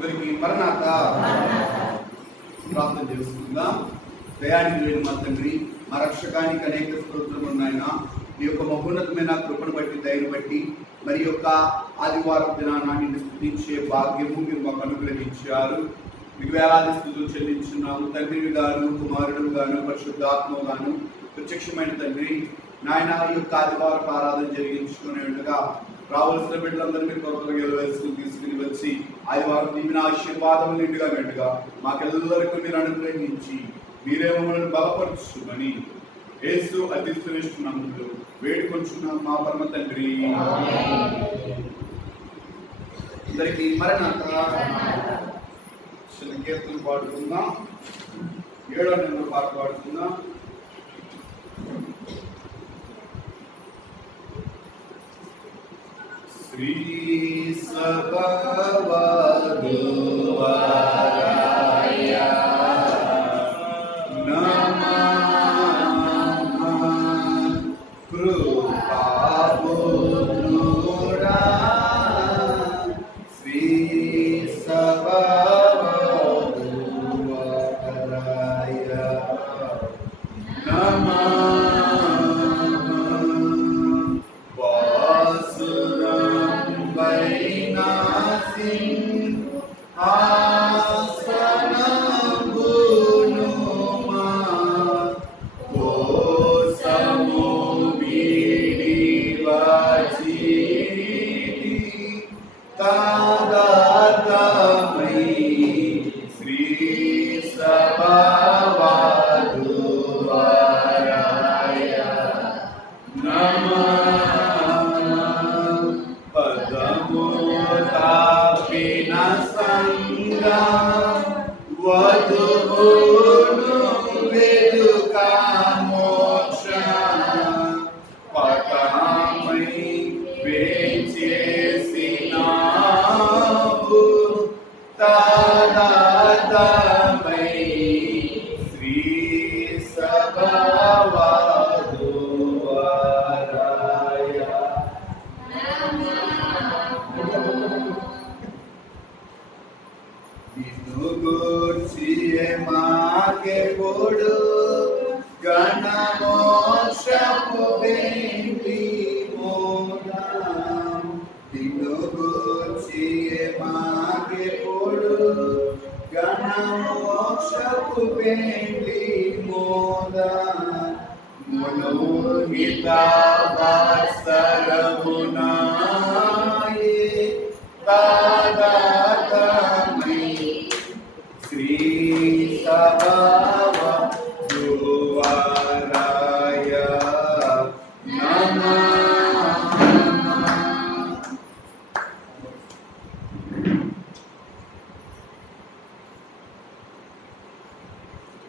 ఇవరికి మరణాత ప్రార్థన చేసుకుందాం. దయానికి లేని మా తండ్రి, మా రక్షకానికి అనేక స్తోత్రములు ఉన్నాయన. మీ యొక్క మహోన్నతమైన కృపను బట్టి, దయను బట్టి మరి యొక్క ఆదివారం దినాన నిన్ను స్తుతించే భాగ్యము మీరు మాకు అనుగ్రహించారు. మీకు వేలాది స్తుతులు చెల్లించున్నాము. తండ్రి గాను, కుమారుడు గాను, పరిశుద్ధాత్మ గాను ప్రత్యక్షమైన తండ్రి నాయన ఈ యొక్క ఆదివారం ఆరాధన జరిగించుకునే ఉండగా రావాల్సిన బిడ్డలందరూ మీరు కొరతగా వేసుకుని తీసుకుని వచ్చి ఆదివారం దీవిన ఆశీర్వాదం నిండుగా మెండుగా మాకెల్లరికీ మీరు అనుగ్రహించి మీరే మమ్మల్ని బలపరుచుమని యేసు అతి శ్రేష్ఠ నామములో వేడుకొంచున్నాం మా పరమ తండ్రి. అందరికీ మరణాత. చిన్న కీర్తన పాడుకుందాం. 7వ నెంబర్ పాట పాడుకుందాం. శ్రీ సభావధూవరాయ నమః కృపాపుత్రుడా శ్రీ సభావధూవరాయ నమః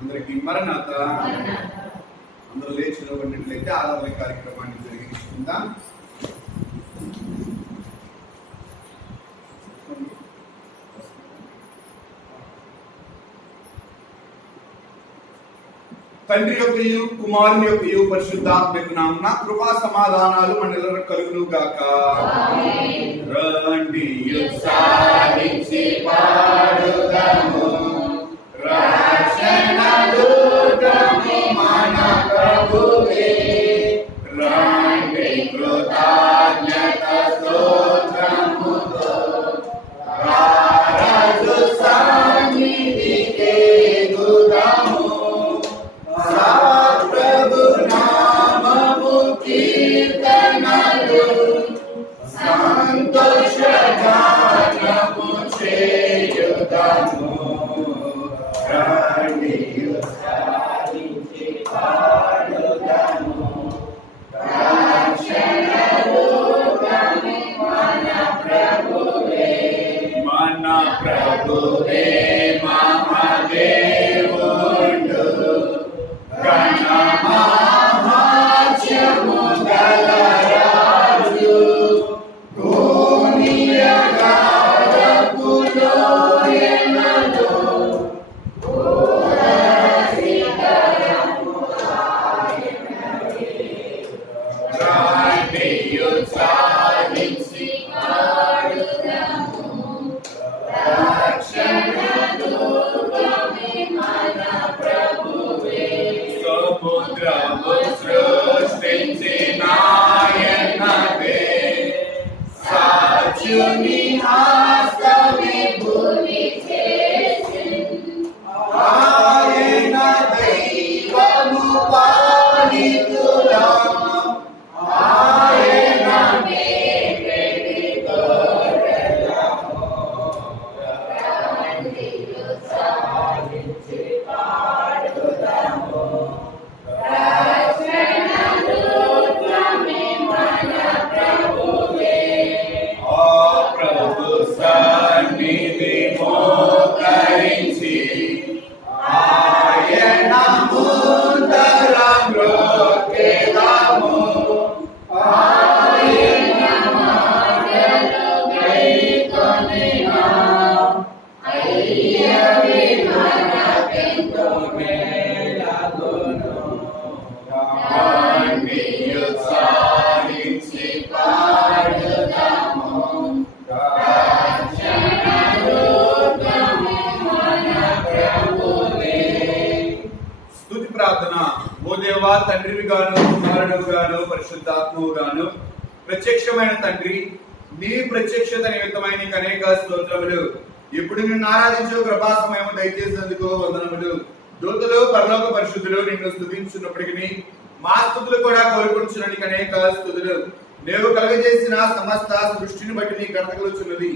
అందరికీ మరణాత. అందరూ లేచి నిలబడినట్లయితే ఆరాధన కార్యక్రమాన్ని జరిగించుకుందాం. తండ్రి యొక్కయు కుమారుని యొక్కయు పరిశుద్ధాత్మ నామమున కృపా సమాధానాలు మనెల్లరికి కలుగును గాక. రండి సాధించి పాడుదాము రక్షణదూతము మన ప్రభువే. రండి కృతజ్ఞత స్తోత్రముతో రారాజు సన్నిధికి ఎగుదాము. ప్రభు నామము కీర్తనలు సంతోషగానము చేయుదాము. మన ప్రభువే మహాదేవుండు గణమహాత్మ్యము గల రాజు. సాధించి ప్రియుని హస్తమే భూమి చేసింది. ఆయన దైవము పాలితులా, ఆయన మేలుని గొర్రెలము, రండియు సాధించి పాడుదాము. రక్షణ రూపమే మన ప్రభువే, ఆ ప్రభు సన్నిధి మోకరించి ఆయన ముందరం మ్రొక్కెదము. ఆయన మాటలు గైకొనినా, అయ్యవి మనకెంతో మేలగును. రండియు సాధించి పాడుదాము. రక్షణ రూపమే మన ప్రభువే. స్తుతి ప్రార్థన. ఓ దేవా, తండ్రివి గాను, కుమారుడు గాను, పరిశుద్ధాత్మవు గాను, ప్రత్యక్షమైన తండ్రి, నీ ప్రత్యక్షత నిమిత్తమై నీకు అనేక స్తోత్రములు. ఇప్పుడు నిన్ను ఆరాధించే కృపా సమయం దయచేసినందుకు వందనములు. దూతలు పరలోక పరిశుద్ధులు నిన్ను స్తుతించున్నప్పటికీ మా స్తుతులు కూడా కోరుకుంటున్న నీకు అనేక స్తుతులు. నీవు కలుగజేసిన సమస్త సృష్టిని బట్టి నీ ఘనతకలుచున్నది.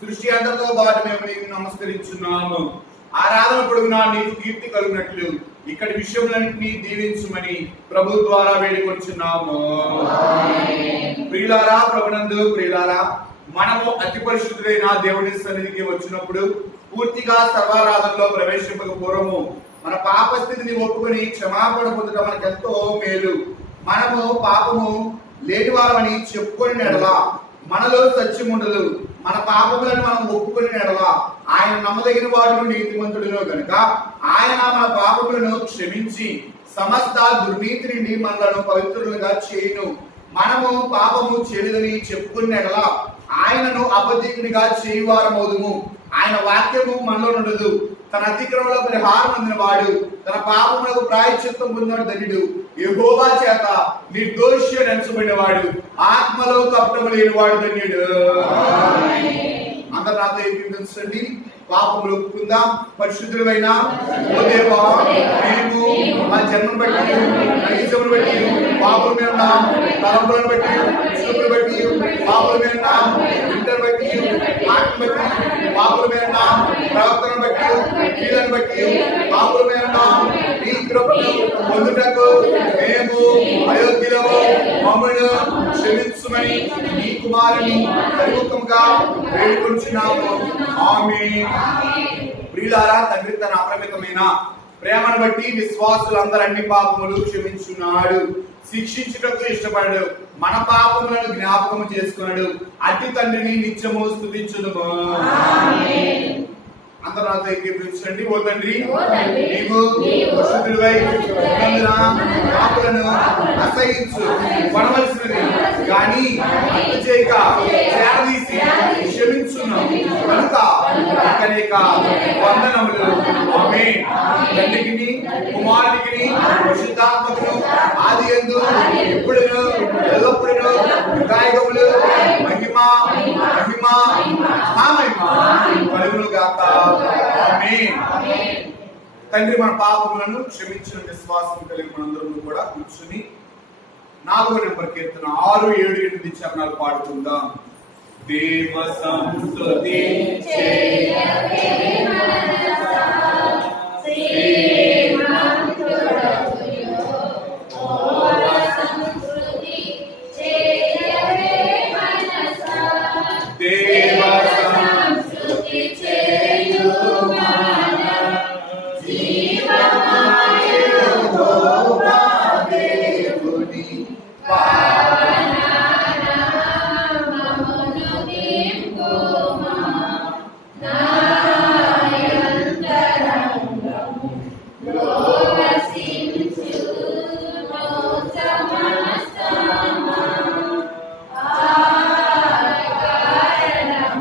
సృష్టి అంతటితో పాటు మేము నీకు నమస్కరించున్నాము. ఆరాధన పొడుగునా నీకు కీర్తి కలుగునట్లు ఇక్కడి విషయములన్నింటినీ దీవించుమని ప్రభు ద్వారా వేడుకొంచున్నాము. ప్రియులారా, ప్రభునందు ప్రియులారా, మనము అతి పరిశుద్ధుడైన దేవుని సన్నిధికి వచ్చినప్పుడు పూర్తిగా సర్వారాధనలో ప్రవేశింపక పూర్వము మన పాప స్థితిని ఒప్పుకొని క్షమాపణ పొందడం మనకెంతో మేలు. మనము పాపము లేని వారమని చెప్పుకొని ఎడల మనలో సత్యం ఉండదు. మన పాపములను మనం ఒప్పుకొని ఎడల ఆయన నమ్మదగిన వాడును నీతిమంతుడును గనుక ఆయన మన పాపములను క్షమించి సమస్త దుర్నీతి నుండి మనలను పవిత్రులుగా చేయును. మనము పాపము చేయలేదని చెప్పుకున్న ఎడల ఆయనను అబద్ధికునిగా చేయువారమవుదుము. ఆయన వాక్యము మనలో ఉండదు. తన అతిక్రమంలో పరిహారం పొందిన వాడు, తన పాపములకు ప్రాయశ్చిత్తం పొందిన ధన్యుడు. యెహోవా చేత నిర్దోషి ఎంచబడిన వాడు, ఆత్మలో కపటము లేని వాడు ధన్యుడు. అందరూ నాతో ఏకీభవించండి. పాపములు ఒప్పుకుందాం. పరిశుద్ధులైన ఓ దేవా, మేము మా జన్మను బట్టి, నైజమును బట్టి, పాపల మీద ఉన్నాం. తలంపులను బట్టి, చూపులను బట్టి పాపల మీద ఉన్నాం. ఇంటను బట్టి, మాటను బట్టి పాపల మీద ఉన్నాం. ప్రవర్తనను బట్టి, క్రియలను బట్టి పాపల మీద ఉన్నాం. ఈ కృపను పొందుటకు మేము అయోగ్యులము. మమ్మల్ని క్షమించుమని ఈ కుమారుని పరిముఖంగా వేడుకొంచున్నాము. ఆమేన్. ప్రియులారా, తండ్రి తన అపరిమితమైన ప్రేమను బట్టి విశ్వాసులందరూ అన్ని పాపములు క్షమించున్నాడు. శిక్షించుటకు ఇష్టపడడు. మన పాపములను జ్ఞాపకము చేసుకున్నాడు. అట్టి తండ్రిని నిత్యము స్తుతించుదుము. అందరూ నాతో ఏకీభవించండి. ఓ తండ్రి, నీవు పరిశుద్ధుడివై ఉన్నందున పాపులను అసహించు కొనవలసినది కానీ అడ్డు చేయక చేరదీసి క్షమించున్నావు కనుక అనేక వందనములు. ఆమేన్. తండ్రికి, కుమారునికి, పరిశుద్ధాత్మకును ఆదియందు ఎప్పుడును ఎల్లప్పుడును యుగాయుగములు మహిమ మహిమ మహామహిమ కలుగును గాక. ఆమేన్. తండ్రి, మన పాపములను క్షమించిన విశ్వాసం కలిగి మనందరూ కూడా కూర్చుని 4వ నెంబర్ కీర్తన 6, 7, 8 చరణాలు పాడుకుందాం. దేవ సంస్తుతి చేయవే మనసా, శ్రీమంతుడగుయో ఓవ సంస్తుతి చేయవే మనసా. దేవ సంస్తుతి చేయు మన జీవమాయ యెహోవా దేవుని పావన నామమును నింపుమా. నాయంతరంగములో వసించును సమస్తమా. ఆకారణము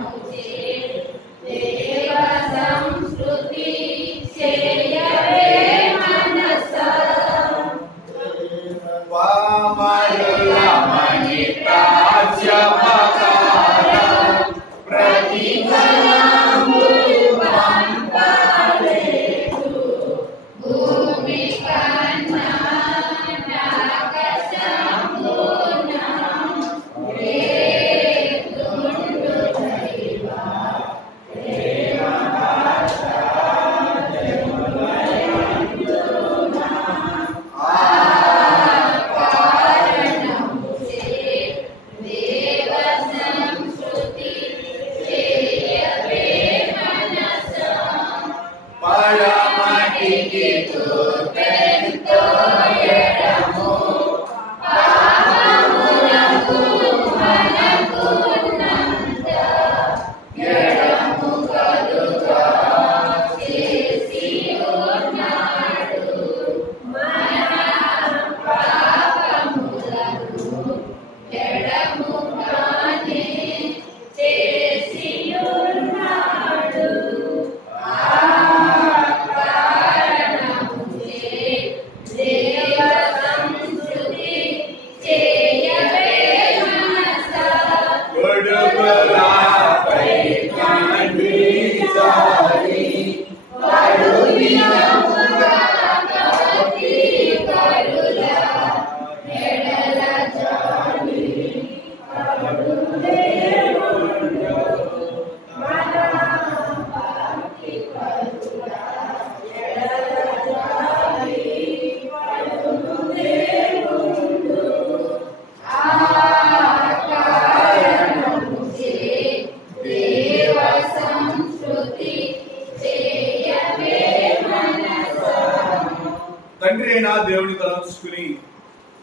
దేవుని తలంచుకుని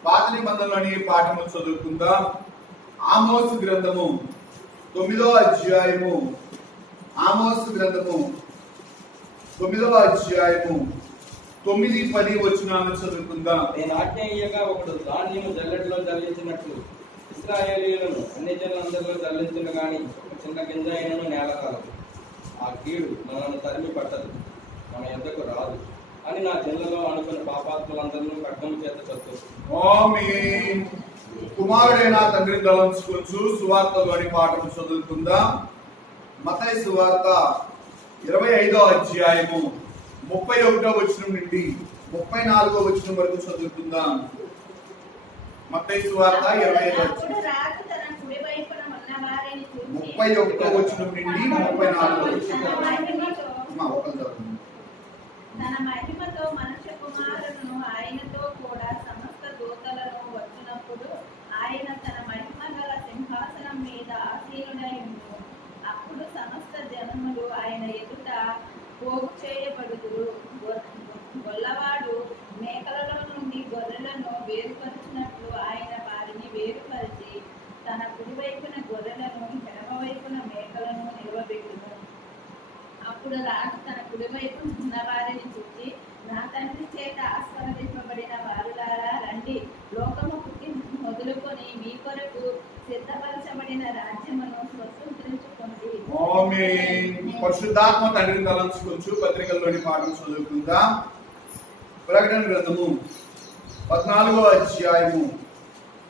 పాత నిబంధనలోని పాఠము చదువుకుందాం. ఆమోసు గ్రంథము 9వ అధ్యాయము. ఆమోసు గ్రంథము 9వ అధ్యాయము 9-10 వచనాలను చదువుకుందాం. నేను ఆజ్ఞ ఇయ్యగా ఒకడు ధాన్యము జల్లెడలో జల్లించినట్లు ఇశ్రాయేలీయులను అన్ని జనులందరిలో జల్లించును గాని ఒక చిన్న గింజ అయినను నేల కాలదు. ఆ కీడు మనల్ని తరిమి పట్టదు, మన యొద్దకు రాదు అని నా జనులలో అనుకున్న పాపాత్ములందరూ ఖడ్గము చేత చచ్చు. ఆమేన్. కుమారుడైన తండ్రిని తలంచుకొంచు సువార్తలోని పాఠం చదువుకుందాం. మత్తయి సువార్త 25వ అధ్యాయము 31వ వచనం నుండి 34వ వచనం వరకు చదువుకుందాం. మత్తయి సువార్త 25వ అధ్యాయం 31వ వచనం నుండి 34వ వచనం. తన మహిమతో మనుష్య కుమారులను ఆయనతో కూడా సమస్త దూతలను వచ్చినప్పుడు ఆయన తన మహిమ గల సింహాసనం మీద ఆసీనుడై ఉండును. అప్పుడు సమస్త జనములు ఆయన ఎదుట పోగు చేయబడుదురు. గొల్లవాడు మేకలలో నుండి గొర్రెలను వేరుపరిచినట్లు ఆయన వారిని వేరుపరిచి తన కుడివైపున గొర్రెలను ఎడమ వైపున మేకలను నిలవబెట్టును. అప్పుడు రాజు తన కుడివైపు ఉన్న వారిని చూచి, నా తండ్రి చేత ఆస్వాదింపబడిన వారులారా రండి, లోకము పుట్టి మొదలుకొని మీ కొరకు సిద్ధపరచబడిన రాజ్యమును స్వతంత్రించుకోండి. ఆమేన్. పరిశుద్ధాత్మ తండ్రిని తలంచుకొంచు పత్రికల్లోని పాఠం చదువుకుందాం. ప్రకటన గ్రంథము 14వ అధ్యాయము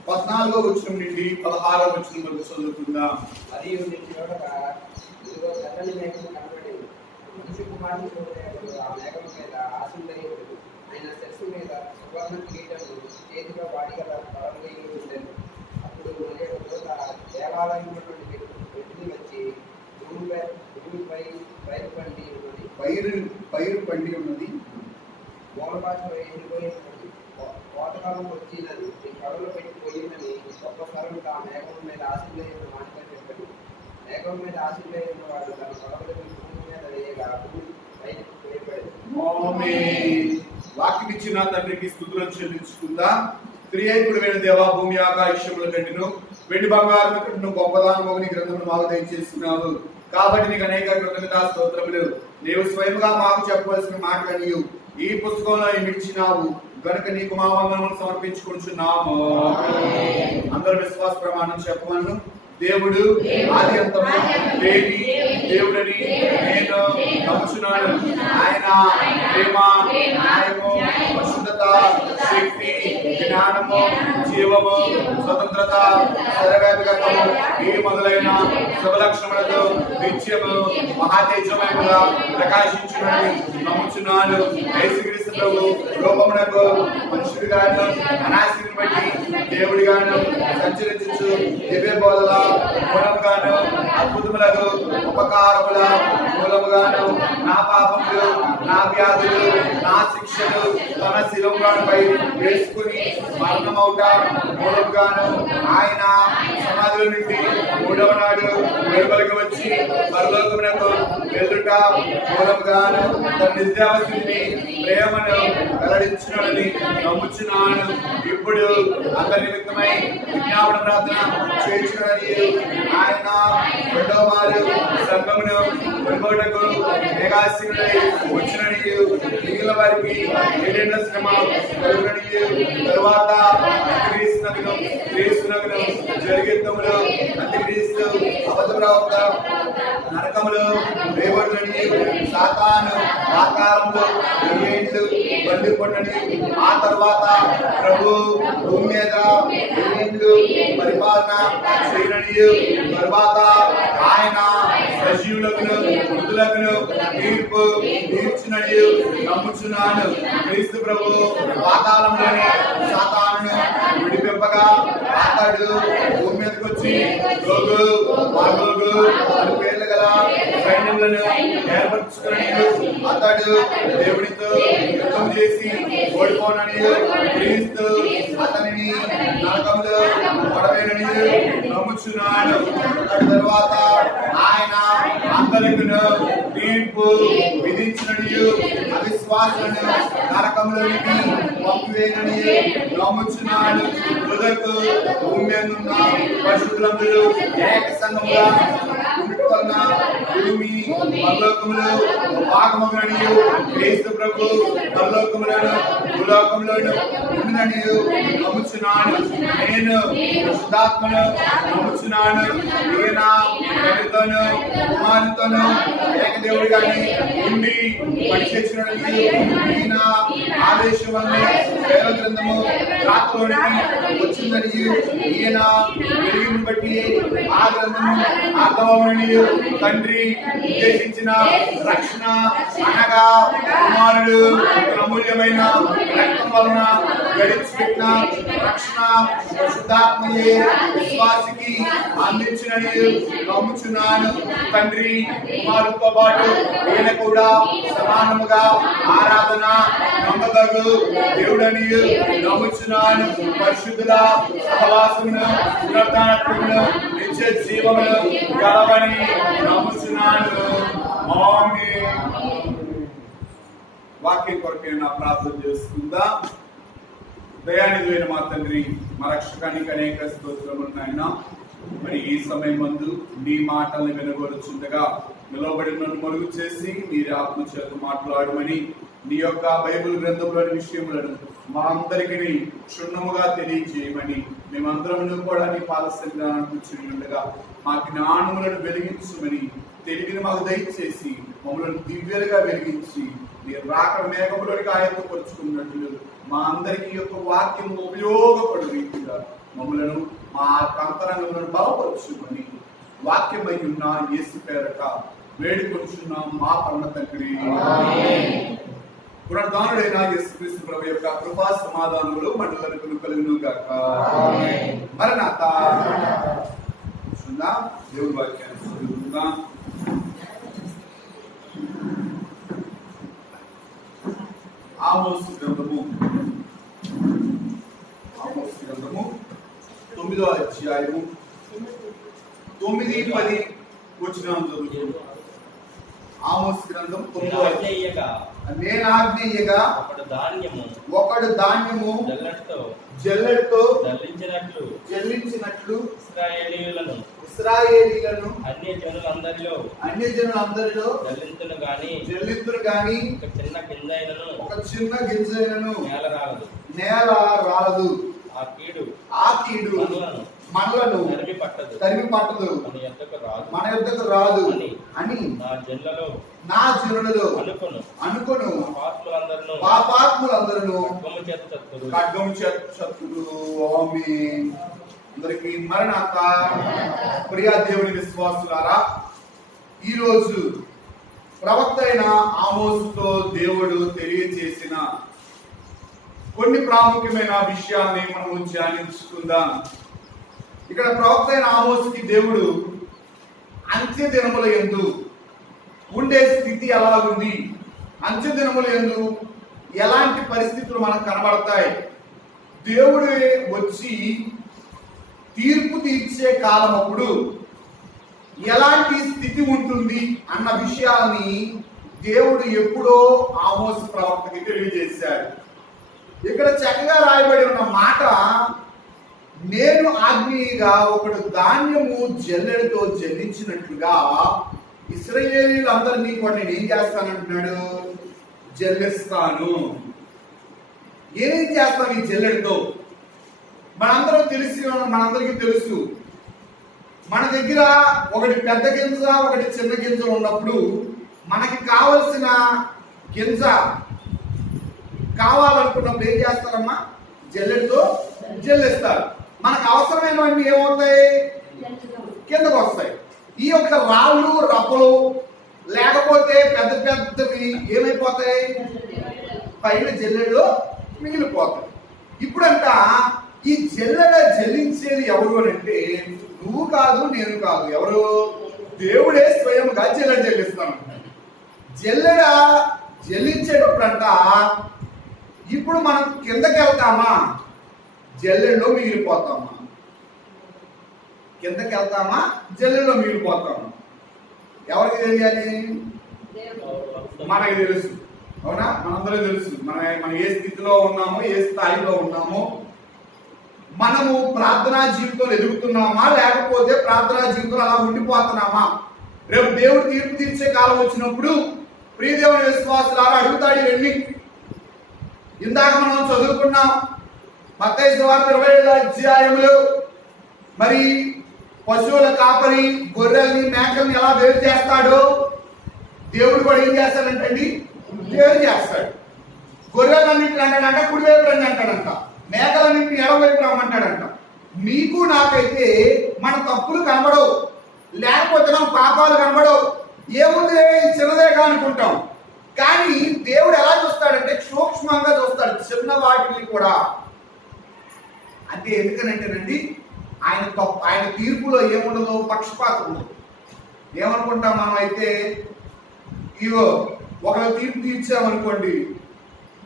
14వ వచనం నుండి 16వ వచనం వరకు చదువుకుందాం. మరియు నేను చూడగా ఇదిగో తెల్లని మేఘము కనబడింది. మనిషి కుమారుని చూడలేదు. ఆ మేఘం మీద ఆసీనుడైనడు. ఆయన శిరస్సు మీద సువర్ణ కిరీటము, చేతిలో వాడిగల పరమేయుడు ఉండెను. అప్పుడు మరియొక దూత దేవాలయంలో నుండి వెళ్లి వచ్చి భూమిపై పైరు పండి ఉన్నది, మూల భాషలో ఎండిపోయి ఉన్నది, కోతకాలం వచ్చిందని ఈ కడలో పెట్టి పోయిందని గొప్ప స్వరంతో ఆ మేఘం మీద ఆశీనుడైన మాటగా చెప్పాడు. మేఘం మీద ఆశీనుడైన వాడు తన పడవలను భూమి మీద వేయగా భూమి బయటకు వేయబడేది. ఆమేన్. వాక్యం ఇచ్చిన తండ్రికి స్తుతులను చెల్లించుకుందాం. త్రియేకుడైన దేవా, భూమి ఆకాశముల కంటిను వెండి బంగారం కంటిను గొప్పదానము నీ గ్రంథమును మాకు దయచేస్తున్నావు. కాబట్టి నీకు అనేక కృతజ్ఞతా స్తోత్రములు. నీవు స్వయంగా మాకు చెప్పవలసిన మాటలు నీవు ఈ పుస్తకంలో ఇచ్చినావు గనుక నీకు మా వందనములు సమర్పించుకుంటున్నాము. అందరూ విశ్వాస ప్రమాణం చెప్పమను. దేవుడు ఆది అంతము లేని దేవుడని నేను నమ్ముచున్నాను. ఆయన ప్రేమ, న్యాయము, పరిశుద్ధత, శక్తి, జ్ఞానము, జీవము, స్వతంత్రత, సర్వవ్యాపకత్వము ఈ మొదలైన శుభలక్షణములతో నిత్యము మహాతేజమయముగా ప్రకాశించునని నమ్ముచున్నాను. యేసుక్రీస్తు ప్రభు రూపమునకు మనుషుడిగాను అనాశిని బట్టి దేవుడిగాను సంచరించు దివ్య బోధల మూలముగాను అద్భుతములకు ఉపకారముల మూలముగాను నా పాపములు, నా వ్యాధులు, నా శిక్షలు తన శిలువపై వేసుకుని మరణమౌట మూలముగాను ఆయన సమాధుల నుండి 3వ నాడు వెలుపలికి వచ్చి పరలోకమునకు వెళ్ళుట మూలముగాను తన నిత్యావస్థిని ప్రేమను వెల్లడించునని నమ్ముచున్నాను. ఇప్పుడు అందరి నిమిత్తమై విజ్ఞాపన ప్రార్థన చేయించునని ఆయన 2వ మారు సంఘమును కొనుగోటకు మేఘాసీనుడై వచ్చినని మిగిలిన వారికి 7 ఏళ్ల శ్రమ కలుగునని తరువాత క్రీస్తునకును జరిగేత్తములు అంత్యక్రీస్తు అబద్ధ ప్రవక్త నరకములు వేయబడునని సాతాను ఆకారంలో 7 ఏళ్ళు బంధింపబడునని ఆ తర్వాత ప్రభు భూమి మీద 7 ఏళ్ళు పరిపాలన చేయనని తరువాత ఆయన సజీవులకు మృతులకు తీర్పు తీర్చునని నమ్ముచున్నాను. క్రీస్తు ప్రభు పాతాళంలోని సాతానును విడిపింపగా అతడు భూమి మీదకి వచ్చి గోగు మాగోగు అని పేర్లు గల సైన్యములను ఏర్పరచుకుని అతడు దేవుడితో యుద్ధం చేసి ఓడిపోనని క్రీస్తు అతనిని నరకములో పడవేనని నమ్ముచున్నాడు. అతడి తరువాత ఆయన అందరికీ తీర్పు విధించిననియు అవిశ్వాసులను నరకంలోనికి పంపివేయననియు నమ్ముచున్నాను. తుదకు భూమి మీద ఉన్న పరిశుద్ధులందరూ ఏక సంఘముగా ఉండుట వలన భూమి పరలోకములు భాగమగుననియు క్రీస్తు ప్రభు పరలోకములను భూలోకములను ఉండుననియు నమ్ముచున్నాను. నేను పరిశుద్ధాత్మను నమ్ముచున్నాను. ఈయన తండ్రితోను కుమారునితోను ఏకదేవుడిగాని ఉండి పనిచేసిననియు ఈయన ఆదేశం వలన దైవ గ్రంథము రాతలోనికి వచ్చిందనియు ఈయన వెలుగును బట్టి ఆ గ్రంథము అర్థమవుననియు తండ్రి ఉద్దేశించిన రక్షణ అనగా కుమారుడు అమూల్యమైన రక్తం వలన గడిచిపెట్టిన రక్షణ పరిశుద్ధాత్మయే విశ్వాసికి అందించినని నమ్ముచున్నాను. తండ్రి కుమారుడితో పాటు ఈయన కూడా సమానముగా ఆరాధన నమ్మదగు దేవుడని నమ్ముచున్నాను. పరిశుద్ధుల సహవాసమును పునరుద్ధానమును నిత్య జీవమును గలవని నమ్ముచున్నాను. ఆమేన్. వాక్యం కొరకు నా ప్రార్థన చేసుకుందా. దయానిధులైన మా తండ్రి, మా రక్షకానికి అనేక స్తోత్రములు నాయన. మరి ఈ సమయం మందు నీ మాటలను వినగొరుచుండగా నిలబడి నన్ను మరుగు చేసి మీరు ఆత్మ చేత మాట్లాడమని నీ యొక్క బైబిల్ గ్రంథంలోని విషయములను మా అందరికీ క్షుణ్ణముగా తెలియజేయమని మేమందరము కూడా నీ పాదసన్నిధానం కూర్చుని ఉండగా మా జ్ఞానములను వెలిగించమని తెలివిని మాకు దయచేసి మమ్మల్ని దివ్యలుగా వెలిగించి మీరు రాక మేఘములోనికి ఆయత్తపరుచుకున్నట్లు మా అందరికీ యొక్క వాక్యం ఉపయోగపడు రీతిగా మమ్మలను మా అంతరంగములను బలపరుచుమని వాక్యమై ఉన్న యేసు పేరట వేడుకొంచున్నాం మా పరమ తండ్రి. పునరుద్ధానుడైన యేసుక్రీస్తు ప్రభు యొక్క కృపా సమాధానములు మండలకు కలుగును గాక. మరణాత. దేవుని వాక్యాన్ని చదువుకుందాం. ఆమోసు గ్రంథము 9వ అధ్యాయము 9-10 వచనాలు చదువుకుందాం. ఆమోసు గ్రంథం 9వ అధ్యాయం. నేను ఆజ్ఞేయగా ఒకడు ధాన్యము జల్లెడతో జల్లించినట్లు ఇశ్రాయేలీయులను అన్య జనులందరిలో జల్లింతును గాని ఒక చిన్న గింజైనను నేల రాలదు. ఆ కీడు మనలను తరిమి పట్టదు, మన యొద్దకు రాదు అని నా జనులలో అనుకొను. పాపాత్ములందరూ ఖడ్గము చేత చతురు. ఆమేన్. అందరికి మరణాత. ప్రియా దేవుని విశ్వాసులారా, ఈరోజు ప్రవక్త అయిన ఆమోసుతో దేవుడు తెలియజేసిన కొన్ని ప్రాముఖ్యమైన విషయాన్ని మనము ధ్యానించుకుందాం. ఇక్కడ ప్రవక్త అయిన ఆమోసుకి దేవుడు అంత్య దినముల యందు ఉండే స్థితి ఎలా ఉంది, అంత్య దినముల యందు ఎలాంటి పరిస్థితులు మనకు కనబడతాయి, దేవుడు వచ్చి తీర్పు తీర్చే కాలం అప్పుడు ఎలాంటి స్థితి ఉంటుంది అన్న విషయాన్ని దేవుడు ఎప్పుడో ఆమోసు ప్రవక్తకి తెలియజేశాడు. ఇక్కడ చక్కగా రాయబడి ఉన్న మాట, నేను ఆజ్ఞగా ఒకడు ధాన్యము జల్లెడతో జల్లించినట్లుగా ఇశ్రాయేలీయులందరినీ కూడా నేను ఏం చేస్తానంటున్నాడు? జల్లిస్తాను. ఏం చేస్తాను ఈ జల్లెడతో? మనందరికీ తెలుసు, మన దగ్గర ఒకటి పెద్ద గింజ ఒకటి చిన్న గింజలు ఉన్నప్పుడు మనకి కావలసిన గింజ కావాలనుకున్నప్పుడు ఏం చేస్తారమ్మా? జల్లెడతో జల్లిస్తారు. మనకు అవసరమైనవన్నీ ఏమవుతాయి? కిందకు వస్తాయి. ఈ యొక్క రాళ్ళు రప్పలు లేకపోతే పెద్ద పెద్దవి ఏమైపోతాయి? పైన జల్లెడలో మిగిలిపోతాయి. ఇప్పుడంట ఈ జల్లెడ జల్లించేది ఎవరు అని అంటే నువ్వు కాదు, నేను కాదు. ఎవరు? దేవుడే స్వయంగా జల్లెడ జల్లిస్తాను. జల్లెడ జల్లించేటప్పుడంట ఇప్పుడు మనం కిందకి వెళ్తామా? జల్లెడలో మిగిలిపోతామా? కిందకి వెళ్తామా? జల్లెడలో మిగిలిపోతామా? ఎవరికి తెలియాలి? మనకి తెలుసు. అవునా? మనందరూ తెలుసు మనం ఏ స్థితిలో ఉన్నామో, ఏ స్థాయిలో ఉన్నామో. మనము ప్రార్థనా జీవితంలో ఎదుగుతున్నామా, లేకపోతే ప్రార్థనా జీవితంలో అలా ఉండిపోతున్నామా? రేపు దేవుడు తీర్పు తీర్చే కాలం వచ్చినప్పుడు ప్రియ దేవుని విశ్వాసులారా అడుగుతాడు ఇవన్నీ. ఇందాక మనం చదువుకున్నాం మత్తయి సువార్త 27వ అధ్యాయంలో మరి పశువుల కాపరి గొర్రెల్ని మేకల్ని ఎలా వేరు చేస్తాడో దేవుడు కూడా ఏం చేస్తాడంటండి? వేరు చేస్తాడు. గొర్రెలన్నింటిని అంటాడంట, కుడివైపు రండి అంటాడంట, మేకలన్నింటిని ఎడవైపు రమ్మంటాడంట. మీకు నాకైతే మన తప్పులు కనబడవు, లేకపోతే మన పాపాలు కనబడవు. ఏముంది చిన్నదేగా అనుకుంటాం. కానీ దేవుడు ఎలా చూస్తాడంటే సూక్ష్మంగా చూస్తాడు, చిన్న వాటిని కూడా. అంటే ఎందుకనంటేనండి ఆయన తీర్పులో ఏముండదు? పక్షపాతం ఉండదు. ఏమనుకుంటాం మనం అయితే, ఇగో ఒకరు తీర్పు తీర్చామనుకోండి,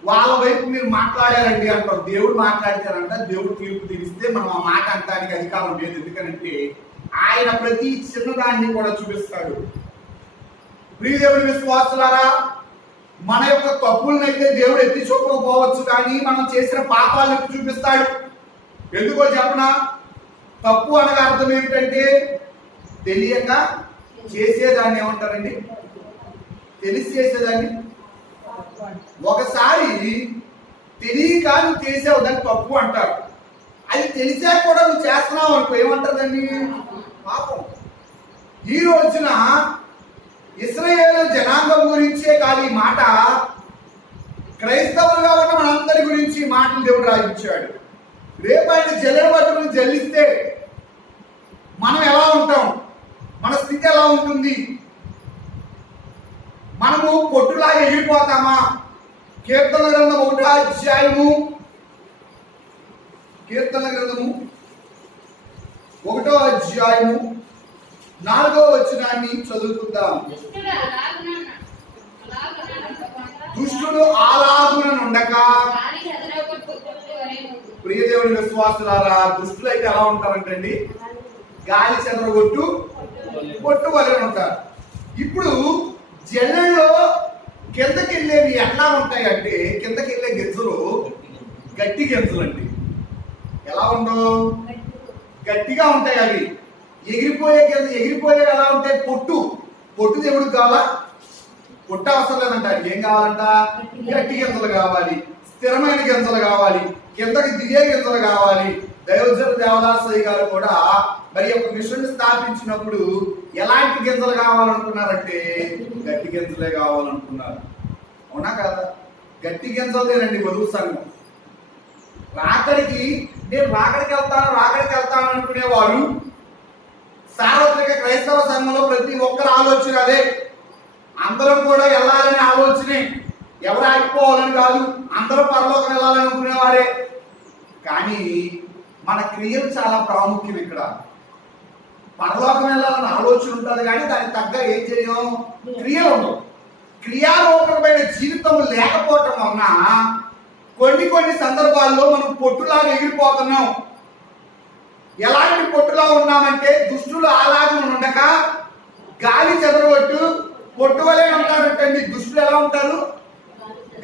వాళ్ళ వైపు మీరు మాట్లాడారండి అంటాం. దేవుడు మాట్లాడతారంట, దేవుడు తీర్పు తీరిస్తే మనం ఆ మాట అంటానికి అధికారం లేదు. ఎందుకనంటే ఆయన ప్రతి చిన్నదాన్ని కూడా చూపిస్తాడు. ప్రియ దేవుడి విశ్వాసులారా, మన యొక్క తప్పులనైతే దేవుడు ఎత్తి చూపకపోవచ్చు, కానీ మనం చేసిన పాపాలను ఎత్తి చూపిస్తాడు. ఎందుకో చెప్పనా? తప్పు అనగా అర్థం ఏమిటంటే తెలియక చేసేదాన్ని ఏమంటారండి? తెలిసి చేసేదాన్ని. ఒకసారి తెలియక నువ్వు చేసావు, దాన్ని తప్పు అంటారు. అది తెలిసా కూడా నువ్వు చేస్తున్నావు అనుకో, ఏమంటారు దాన్ని? పాపం. ఈ రోజున ఇశ్రాయేలు జనాంగం గురించే కాదు ఈ మాట, క్రైస్తవులుగా ఉన్న మనందరి గురించి మాటలు దేవుడు రాయించాడు. రేపు ఆయన జల్లెడ పట్టుకుని జల్లిస్తే మనం ఎలా ఉంటాం? మన స్థితి ఎలా ఉంటుంది? మనము పొట్టులా ఎగిరిపోతామా? కీర్తనల గ్రంథం 1వ అధ్యాయము, కీర్తనల గ్రంథము 1వ అధ్యాయము 4వ వచనాన్ని చదువుకుందాం. దుష్టుడు అలాగున ఉండక. ప్రియ దేవుని విశ్వాసులారా, దుష్టులు అయితే ఎలా ఉంటారంటండి? గాలి చెదరగొట్టు పొట్టు వలె ఉంటారు. ఇప్పుడు జల్లెల్లో కిందకి వెళ్ళేవి ఎట్లా ఉంటాయి అంటే, కిందకి వెళ్ళే గింజలు గట్టి గింజలు అండి. ఎలా ఉండవు? గట్టిగా ఉంటాయి. అవి ఎగిరిపోయే ఎలా ఉంటాయి? పొట్టు దేవుడికి కావాలా? పొట్టు అవసరం లేదంట. ఏం కావాలంట? గట్టి గింజలు కావాలి, స్థిరమైన గింజలు కావాలి, కిందకి దిగే గింజలు కావాలి. దైవజనుడు దేవదాసయ్య గారు కూడా మరి ఒక మిషన్ స్థాపించినప్పుడు ఎలాంటి గింజలు కావాలనుకున్నారంటే గట్టి గింజలే కావాలనుకున్నారు. అవునా కదా? గట్టి గింజలేనండి వధువు సంఘం. నేను రాకడికి వెళ్తాను అనుకునేవారు. సార్వత్రిక క్రైస్తవ సంఘంలో ప్రతి ఒక్కరు ఆలోచన అదే. అందరం కూడా వెళ్ళాలనే ఆలోచనే, ఎవరు ఆగిపోవాలని కాదు, అందరూ పరలోకం వెళ్ళాలని అనుకునేవారే. కానీ మన క్రియలు చాలా ప్రాముఖ్యం. ఇక్కడ పరలోకం వెళ్ళాలని ఆలోచన ఉంటుంది, కానీ దానికి తగ్గ ఏం చేయం? క్రియలు ఉండవు. క్రియారూపమైన జీవితం లేకపోవటం వలన కొన్ని సందర్భాల్లో మనం పొట్టులాగా ఎగిరిపోతున్నాం. ఎలాంటి పొట్టులా ఉన్నామంటే, దుష్టులు అలాగే ఉండక గాలి చెదరగొట్టు పొట్టు వలె ఉంటారంటండి. దుష్టులు ఎలా ఉంటారు?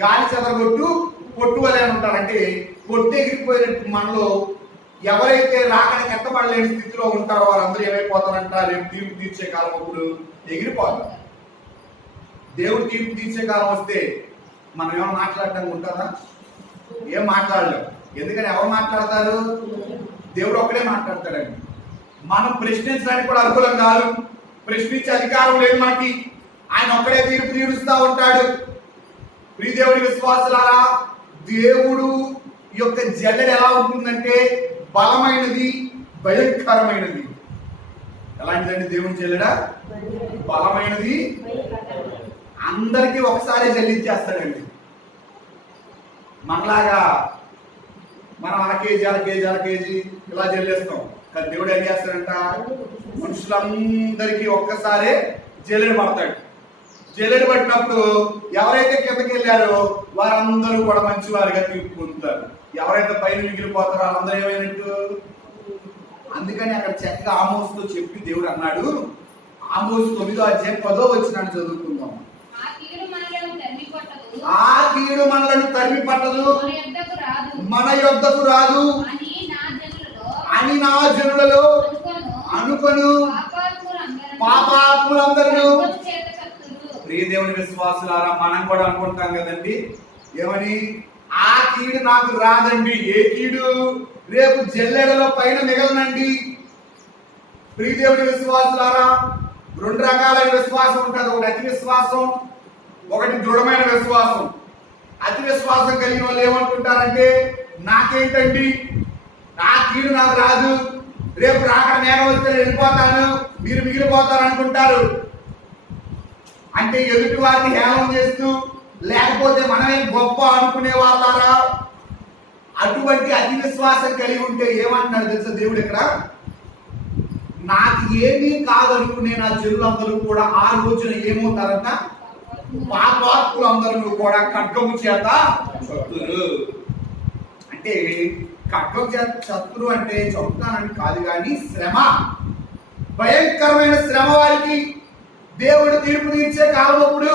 గాలి చెదరగొట్టు పొట్టు వలె ఉంటారంటే పొట్టు ఎగిరిపోయినట్టు మనలో ఎవరైతే రాకడానికి ఎత్తపడలేని స్థితిలో ఉంటారో వారందరూ ఏమైపోతారంట? రేపు తీర్పు తీర్చే కాలం అప్పుడు ఎగిరిపోతారు. దేవుడు తీర్పు తీర్చే కాలం వస్తే మనం ఏమైనా మాట్లాడటానికి ఉంటుందా? ఏం మాట్లాడలేము. ఎందుకని ఎవరు మాట్లాడతారు? దేవుడు ఒక్కడే మాట్లాడతాడండి. మనం ప్రశ్నించడానికి కూడా అర్హులం కాదు, ప్రశ్నించే అధికారం లేదు మనకి. ఆయన ఒక్కడే తీర్పు తీరుస్తూ ఉంటాడు. ప్రియ దేవుడి విశ్వాసులారా, దేవుడు యొక్క జల్లెడ ఎలా ఉంటుందంటే బలమైనది, భయంకరమైనది. ఎలాంటిదండి దేవుని జల్లెడ? బలమైనది, అందరికీ ఒకసారి జల్లించేస్తాడండి. మనలాగా మనం అర కేజీ ఇలా జల్లేస్తాం. కానీ దేవుడు ఏం చేస్తాడంట? మనుషులందరికీ ఒక్కసారే జల్లెడ పడతాడు. జల్లెడ పట్టినప్పుడు ఎవరైతే కిందకి వెళ్ళారో వారందరూ కూడా మంచి వారిగా తీర్పు పొందుతారు. ఎవరైతే పైన మిగిలిపోతారో వాళ్ళందరూ ఏమైనట్టు? అందుకని అక్కడ చక్కగా ఆమోసుతో చెప్పి దేవుడు అన్నాడు. ఆమోసు 9వ అధ్యాయం 10వ వచనాన్ని చదువుకుందాం. ఆ కీడు మనలను తరిమి పట్టదు, మన యొద్దకు రాదు మన యొద్దకు రాదు అని నా జనులలో అనుకొను పాపాత్ములందరూ. ప్రియ దేవుని విశ్వాసులారా, మనం కూడా అనుకుంటాం కదండి, ఏమని? ఆ కీడు నాకు రాదండి. ఏ కీడు? రేపు జల్లెడలో పైన మిగలనండి. ప్రియ దేవుని విశ్వాసులారా, రెండు రకాలైన విశ్వాసం ఉంటుంది. ఒకటి అతి విశ్వాసం, ఒకటి దృఢమైన విశ్వాసం. అతి విశ్వాసం కలిగిన వాళ్ళు ఏమనుకుంటారంటే, నాకేంటండి, నా కీడు నాకు రాదు, రేపు రాకడ మేఘం వస్తే వెళ్ళిపోతాను, మీరు మిగిలిపోతారు అనుకుంటారు. అంటే ఎదుటి వారిని హేళన చేస్తూ, లేకపోతే మనమే గొప్ప అనుకునే వాళ్ళారా? అటువంటి అతి విశ్వాసం కలిగి ఉంటే ఏమంటున్నాడు తెలుసా దేవుడు ఇక్కడ? నాకు ఏమీ కాదనుకునే నా జనులందరూ కూడా ఆ రోజున ఏమవుతారంట? పాపాత్ములందరూ కూడా ఖడ్గము చేత చతురు. అంటే ఖడ్గం చేత చతురు అంటే చంపుతానని కాదు, కానీ శ్రమ, భయంకరమైన శ్రమ వారికి దేవుడు తీర్పు తీర్చే కాలం అప్పుడు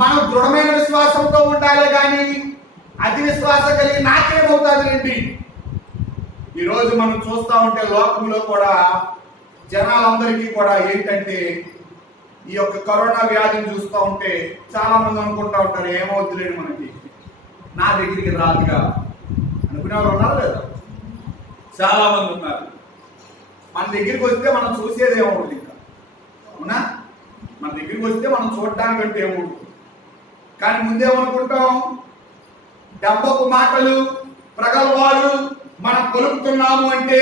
మనం దృఢమైన విశ్వాసంతో ఉండాలి, కానీ అతి విశ్వాసం కలిగి నాకేమవుతుంది ఏంటి? ఈరోజు మనం చూస్తూ ఉంటే లోకంలో కూడా జనాలందరికీ కూడా ఏంటంటే, ఈ యొక్క కరోనా వ్యాధిని చూస్తూ ఉంటే చాలా మంది అనుకుంటా ఉంటారు, ఏమవుతులేని మనకి, నా దగ్గరికి రాదుగా అనుకునేవారు ఉన్నారు లేదా? చాలా మంది ఉన్నారు. మన దగ్గరికి వస్తే మనం చూసేది ఏమవుతుంది? ఇంకా అవునా? మన దగ్గరికి వస్తే మనం చూడడానికంటే ఏముంటుంది? కానీ ముందేమనుకుంటాం, డబ్బపు మాటలు, ప్రగల్భాలు మనం కొలుపుతున్నాము అంటే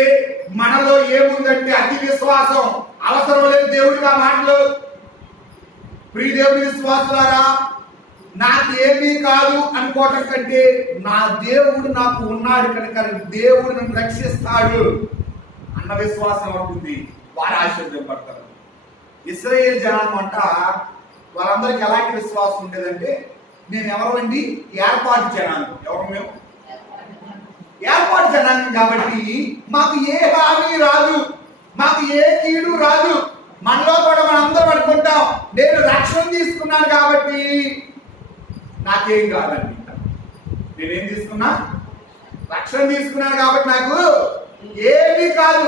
మనలో ఏముందంటే అతి విశ్వాసం. అవసరం లేదు దేవుడికి ఆ మాటలు. ప్రియ దేవుడి విశ్వాసులారా, నాకు ఏమీ కాదు అనుకోవటం కంటే నా దేవుడు నాకు ఉన్నాడు కనుక దేవుడు నన్ను రక్షిస్తాడు అన్న విశ్వాసం ఉంటుంది. వారు ఆశ్చర్యపడతారు. ఇశ్రాయేల్ జనాంగం అంట, వాళ్ళందరికీ ఎలాంటి విశ్వాసం ఉండేదంటే, నేను ఎవరండి? ఏర్పాటు జనాంగం. ఎవరు మేము? ఏర్పాటు జనాంగం. కాబట్టి మాకు ఏ హామీ రాదు, మాకు ఏ కీడు రాదు. మనలో కూడా మనం అందరం అనుకుంటాం, నేను రక్షణ తీసుకున్నాను కాబట్టి నాకేం కాదండి. నేనేం తీసుకున్నా? రక్షణ తీసుకున్నాను కాబట్టి నాకు ఏమీ కాదు.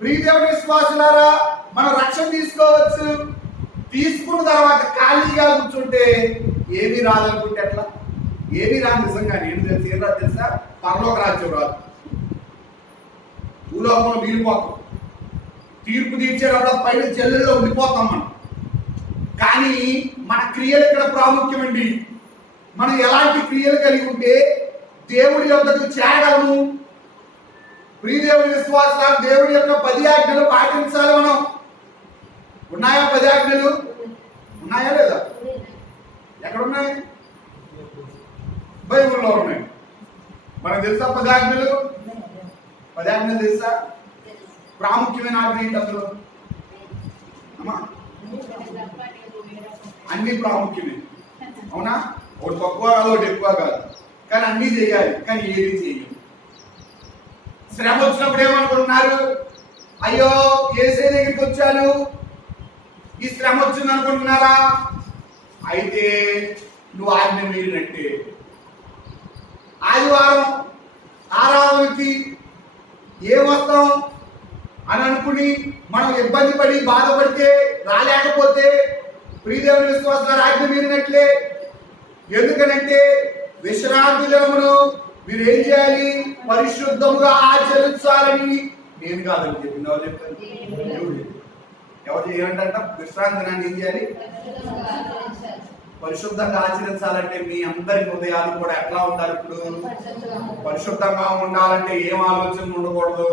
ప్రియదేవుని విశ్వాసులారా, మనం రక్షణ తీసుకోవచ్చు. తీసుకున్న తర్వాత ఖాళీగా కూర్చుంటే ఏమీ రాదనుకుంటే ఎట్లా? ఏమీ రాదు. నిజంగా నేను తెలిసి ఏం రాదు తెలుసా? పరలోక రాజ్యం రాదు. భూలోకంలో మిగిలిపోతాం. తీర్పు తీర్చేటప్పుడు పైన చెల్లెల్లో ఉండిపోతాం మనం. కానీ మన క్రియలు ఇక్కడ ప్రాముఖ్యమండి. మనం ఎలాంటి క్రియలు కలిగి ఉంటే దేవుడి యొద్దకు చేరగలము? ప్రియదేవుని విశ్వాసాలు దేవుడి యొక్క 10 ఆజ్ఞలు పాటించాలి మనం. ఉన్నాయా 10 ఆజ్ఞలు? ఉన్నాయా లేదా? ఎక్కడున్నాయి? బైబిల్లో ఉన్నాయి. మనకు తెలుసా 10 ఆజ్ఞలు? 10 ఆజ్ఞలు తెలుసా? ప్రాముఖ్యమైన ఆజ్ఞ ఏంటి అసలు? అమ్మా, అన్ని ప్రాముఖ్యమే. అవునా? ఒకటి తక్కువ కాదు, ఒకటి ఎక్కువ కాదు, కానీ అన్ని చేయాలి. కానీ ఏది చేయాలి? శ్రమ వచ్చినప్పుడు ఏమనుకుంటున్నారు? అయ్యో యేసే దగ్గరికి వచ్చాను, ఈ శ్రమ వచ్చింది అనుకుంటున్నారా? అయితే నువ్వు ఆజ్ఞ మీరినట్టే. ఆదివారం ఆరాధనకి ఏమొస్తాం అని అనుకుని మనం ఇబ్బంది పడి బాధపడితే రాలేకపోతే ప్రియదేవుని విశ్వాసాలు ఆజ్ఞ మీరినట్లే. ఎందుకనంటే విశ్రాంతి దినమును మీరు ఏం చేయాలి? పరిశుద్ధముగా ఆచరించాలని నేను కాదని చెప్పింది. ఎవరు చెప్పారు? ఎవరు చేయాలంట? విశ్రాంతి దినాన్ని ఏం చేయాలి? పరిశుద్ధంగా ఆచరించాలంటే మీ అందరి హృదయాలు కూడా ఎట్లా ఉండాలి? ఇప్పుడు పరిశుద్ధంగా ఉండాలంటే ఏం ఆలోచనలు ఉండకూడదు?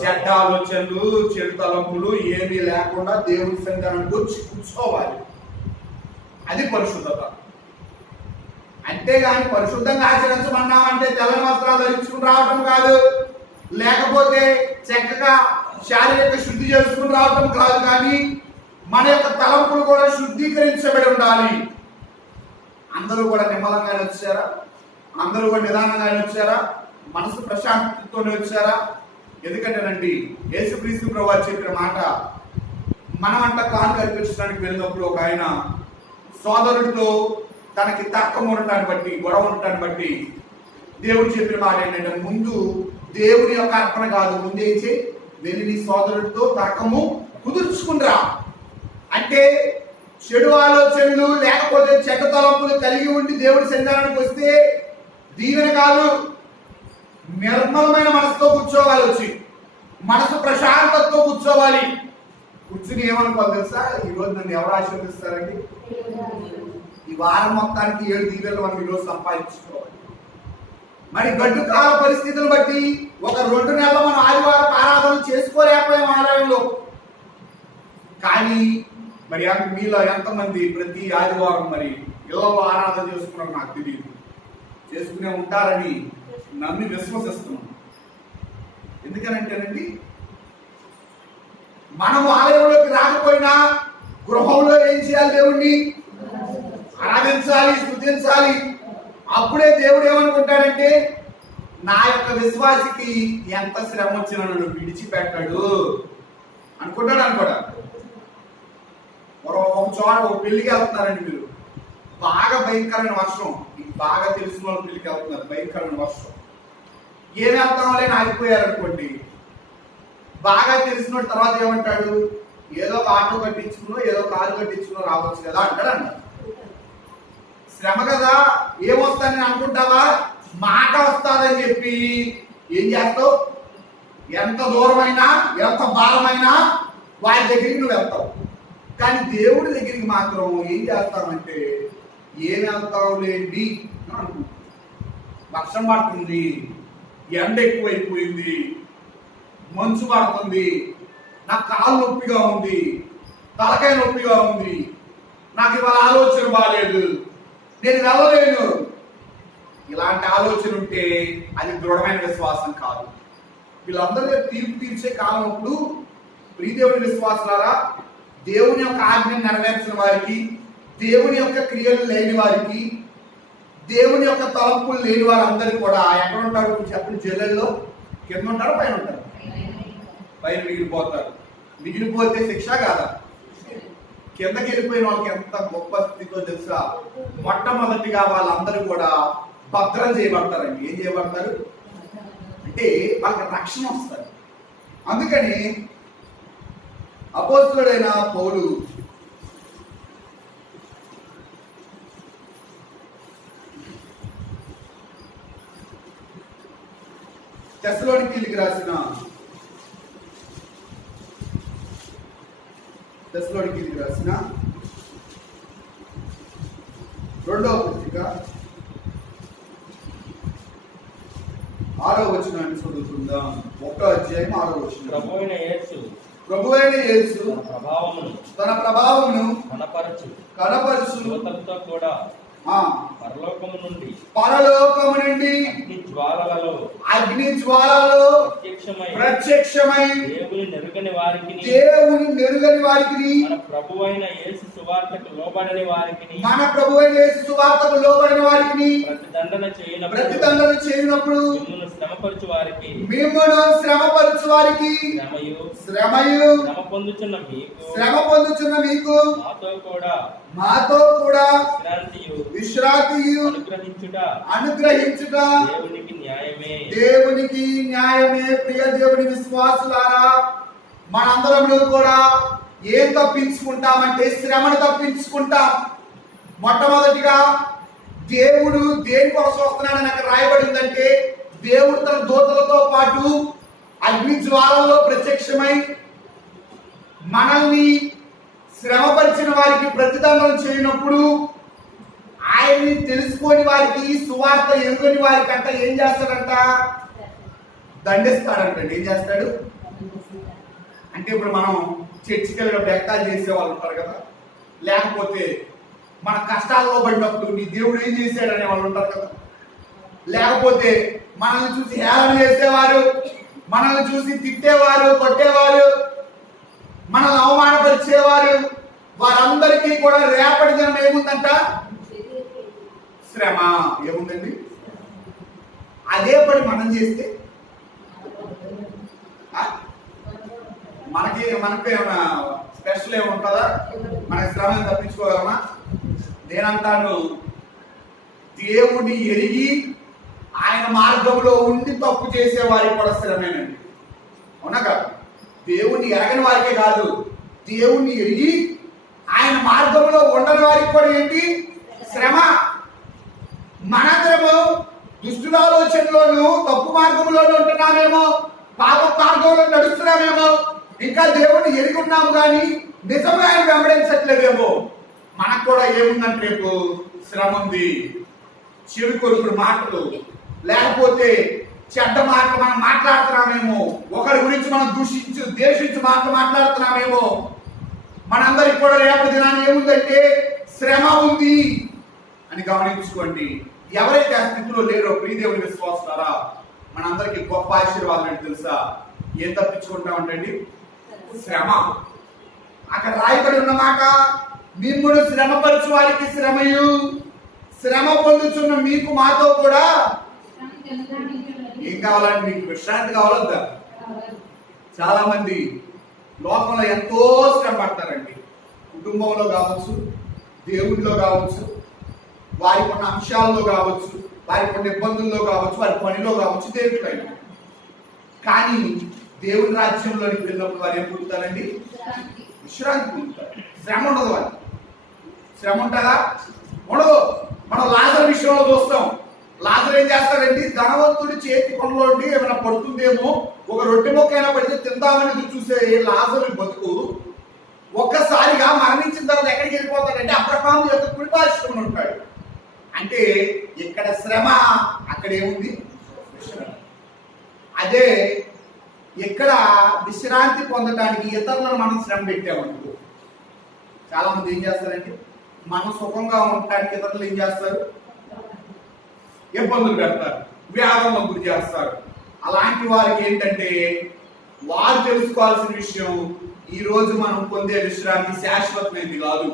చెడ్డ ఆలోచనలు, చెడు తలంపులు ఏమీ లేకుండా దేవుడి సంఘానికి వచ్చి కూర్చోవాలి. అది పరిశుద్ధత. అంతేగాని పరిశుద్ధంగా ఆచరించమన్నామంటే తెల్లని వస్త్రాలు ధరించుకుని రావటం కాదు, లేకపోతే చక్కగా శారీరక శుద్ధి చేసుకుని రావటం కాదు, కానీ మన యొక్క తలంపులు కూడా శుద్ధీకరించబడి ఉండాలి. అందరూ కూడా నిమ్మలంగానే వచ్చారా? అందరూ కూడా నిదానంగానే వచ్చారా? మనసు ప్రశాంతతతోనే వచ్చారా? ఎందుకంటేనండి యేసుక్రీస్తు ప్రభువు చెప్పిన మాట, మనమంట కాను కల్పించడానికి వెళ్ళినప్పుడు ఒక ఆయన సోదరుడితో తనకి తర్కం ఉండటాన్ని బట్టి, గొడవ ఉండటాన్ని బట్టి దేవుడు చెప్పిన మాట ఏంటంటే, ముందు దేవుని యొక్క అర్పణ కాదు, ముందే వెళ్ళి నీ సోదరుడితో తర్కము కుదుర్చుకుంటురా. అంటే చెడు ఆలోచనలు లేకపోతే చెడ్డ తలంపులు కలిగి ఉండి దేవుడి సన్నిధానానికి వస్తే దీవెన కాదు, నిర్మలమైన మనసుతో కూర్చోవాలి. వచ్చి మనసు ప్రశాంతతతో కూర్చోవాలి. కూర్చుని ఏమనుకోవాలి తెలుసా, ఈరోజు నన్ను ఎవరు ఆశీర్వదిస్తారండి, ఈ వారం మొత్తానికి 7 దీవెనలు మనం ఈరోజు సంపాదించుకోవాలి. మరి గడ్డు కాల పరిస్థితులను బట్టి ఒక 2 నెలలు మనం ఆదివారం ఆరాధన చేసుకోలేకపోయాం ఆలయంలో. కానీ మరి మీలో ఎంతమంది ప్రతి ఆదివారం మరి ఇళ్లలో ఆరాధన చేసుకున్నారో నాకు తెలియదు, చేసుకునే ఉంటారని నన్ను విశ్వసిస్తున్నాను. ఎందుకనంటేనండి, మనం ఆలయంలోకి రాకపోయినా గృహంలో ఏం చేయాలి, దేవుణ్ణి ఆరాధించాలి, స్తుతించాలి. అప్పుడే దేవుడు ఏమనుకుంటాడంటే, నా యొక్క విశ్వాసికి ఎంత శ్రమ వచ్చినా నన్ను విడిచిపెట్టాడు అనుకుంటాడు. అనుకోడా ఒక చోట ఒక పెళ్లికి వెళ్తున్నారండి మీరు, బాగా భయంకరమైన వర్షం, మీకు బాగా తెలిసిన వాళ్ళు పెళ్లికి వెళ్తున్నారు, భయంకరమైన వర్షం, ఏం వెళ్తామో లేని ఆగిపోయారు అనుకోండి. బాగా తెలిసిన తర్వాత ఏమంటాడు, ఏదో ఒక ఆటో కట్టించుకునో ఏదో కారు కట్టించుకునో రావచ్చు కదా అంటాడు. అన్నారు శ్రమ కదా, ఏమొస్తానని అనుకుంటావా, మాట వస్తాదని చెప్పి ఏం చేస్తావు, ఎంత దూరమైనా ఎంత భారమైనా వారి దగ్గరికి నువ్వు వెళ్తావు. కానీ దేవుడి దగ్గరికి మాత్రం ఏం చేస్తామంటే, ఏం వెళ్తావు లేండి అని అనుకుంటాం. వర్షం పడుతుంది, ఎండ ఎక్కువైపోయింది, మంచు పడుతుంది, నాకు కాళ్ళు నొప్పిగా ఉంది, తలకాయ నొప్పిగా ఉంది, నాకు ఇవాళ ఆలోచన బాగాలేదు, నేను వెళ్ళలేను. ఇలాంటి ఆలోచన ఉంటే అది దృఢమైన విశ్వాసం కాదు. వీళ్ళందరూ తీర్పు తీర్చే కాలం అప్పుడు ప్రియదేవుని విశ్వాసులారా, దేవుని యొక్క ఆజ్ఞను నెరవేర్చిన వారికి, దేవుని యొక్క క్రియలు లేని వారికి, దేవుని యొక్క తలంపులు లేని వారందరూ కూడా ఎక్కడ ఉంటారు చెప్పండి, జైళ్ళల్లో కింద ఉంటారు, పైన ఉంటారు. పైన మిగిలిపోతారు. మిగిలిపోతే శిక్ష కాదా, కిందకి వెళ్ళిపోయిన వాళ్ళకి ఎంత గొప్ప స్థితితో తెలుసా, మొట్టమొదటిగా వాళ్ళందరూ కూడా భద్రం చేయబడతారండి. ఏం చేయబడతారు అంటే వాళ్ళకి రక్షణ వస్తారు. అందుకని అపోస్తలుడైన పౌలు తెస్సలోనికీయులకు రాసిన రెండవ పత్రిక 6వ వచనాన్ని చదువుకుందాం. 1వ అధ్యాయం 6వ వచనం. ప్రభువైన యేసు తన ప్రభావమును కనపరచు దూతలతో కూడా పరలోకము నుండి అగ్ని జ్వాలలో ప్రత్యక్షమై దేవుని నెరుగని వారికి మన ప్రభువైన యేసు సువార్తకు లోబడని వారికి ప్రతిదండన చేయనప్పుడు మిమ్మును శ్రమపరచు వారికి శ్రమయు శ్రమ పొందుచున్న మీకు మాతో కూడా విశ్రాంతియు అనుగ్రహించుట దేవునికి న్యాయమే. ప్రియ దేవుని విశ్వాసులారా, మనందరము కూడా ఏం తప్పించుకుంటామంటే శ్రమను తప్పించుకుంటాం. మొట్టమొదటిగా దేవుడు దేని కోసం వస్తున్నాడని అక్కడ రాయబడిందంటే, దేవుడు తన దూతలతో పాటు అగ్ని జ్వాలల్లో ప్రత్యక్షమై మనల్ని శ్రమపరిచిన వారికి ప్రతిదండన చేయనప్పుడు, ఆయన్ని తెలుసుకోని వారికి, సువార్త ఎరుగని వారికి అంట ఏం చేస్తాడంట, దండిస్తాడంట. ఏం చేస్తాడు అంటే, ఇప్పుడు మనం చర్చికి వెళ్ళి బెక్తాలు చేసే వాళ్ళు ఉంటారు కదా, లేకపోతే మన కష్టాల్లో పడినప్పుడు నీ దేవుడు ఏం చేశాడనే వాళ్ళు ఉంటారు కదా, లేకపోతే మనల్ని చూసి హేళన చేసేవారు, మనల్ని చూసి తిట్టేవారు, కొట్టేవారు, మనల్ని అవమానపరిచేవారు, వారందరికీ కూడా రేపటి దినం ఏముందంట, శ్రమ. ఏముందండి, అదే పని మనం చేస్తే మనకి ఏమైనా స్పెషల్ ఏముంటుందా, మన శ్రమను తప్పించుకోగలమా? నేనంటాను, దేవుని ఎరిగి ఆయన మార్గంలో ఉండి తప్పు చేసే వారికి కూడా శ్రమేనండి. అవునా కాదు? దేవుణ్ణి ఎరగని వారికే కాదు, దేవుణ్ణి ఎరిగి ఆయన మార్గంలో ఉండని వారికి కూడా ఏంటి? శ్రమ. మనందరము దుష్టుల ఆలోచనలోను తప్పు మార్గంలోనూ ఉంటున్నామేమో, పాప మార్గంలో నడుస్తున్నామేమో, ఇంకా దేవుణ్ణి ఎరిగి ఉన్నాము కానీ నిజంగా ఆయన వెంబడించట్లేదేమో. మనకు కూడా ఏముందంటే రేపు శ్రమ ఉంది. చెడు కొరుకుడు మాటలు, లేకపోతే చెడ్డ మాటలు మనం మాట్లాడుతున్నామేమో, ఒకరి గురించి మనం దేశించి మాట్లాడుతున్నామేమో. మనందరికి కూడా రేపటి దినాన్ని ఏముందంటే శ్రమ ఉంది అని గమనించుకోండి. ఎవరైతే ఆ స్థితిలో లేరో ప్రియదేవుని విశ్వాసారా, మనందరికి గొప్ప ఆశీర్వాదం ఏంటి తెలుసా? ఏం తప్పించుకుంటా ఉండండి? శ్రమ. అక్కడ రాయబడి ఉన్న మాట, మిమ్మును శ్రమపరచు వారికి శ్రమయు, శ్రమ పొందుతున్న మీకు మాతో కూడా. ఏం కావాలంటే మీకు విశ్రాంతి కావాలొద్దా? చాలా మంది లోకంలో ఎంతో శ్రమ పడతారండి. కుటుంబంలో కావచ్చు, దేవుడిలో కావచ్చు, వారికి ఉన్న అంశాల్లో కావచ్చు, వారికి ఉన్న ఇబ్బందుల్లో కావచ్చు, వారి పనిలో కావచ్చు, దేవుడిపైన. కానీ దేవుని రాజ్యంలోనికి వెళ్ళినప్పుడు వారు ఏం పొందుతారండి? విశ్రాంతి పొందుతారు. శ్రమ ఉండదు. వారు శ్రమ ఉంటుందా? ఉండదు. మనం లాజరు విషయంలో చూస్తాం. లాజరు ఏం చేస్తాడండి? ధనవంతుడి చేతి కొనలోండి ఏమైనా పడుతుందేమో, ఒక రొట్టె మొక్క అయినా పడితే తిందామని చూసే లాజరు బతుకు ఒక్కసారిగా మరణించిన తర్వాత ఎక్కడికి వెళ్ళిపోతాడంటే అబ్రహాము యొక్క కుడిపార్శ్వమున ఉంటాడు. అంటే ఇక్కడ శ్రమ, అక్కడ ఏముంది? విశ్రాంతి. అదే ఇక్కడ విశ్రాంతి పొందడానికి ఇతరులను మనం శ్రమ పెట్టామనుకో, చాలా మంది ఏం చేస్తారంటే మనం సుఖంగా ఉండటానికి ఇతరులు ఏం చేస్తారు? ఇబ్బందులు పెడతారు, వ్యాధులను గురి చేస్తారు. అలాంటి వారికి ఏంటంటే వారు తెలుసుకోవాల్సిన విషయం, ఈ రోజు మనం పొందే విశ్రాంతి శాశ్వతమైంది కాదు,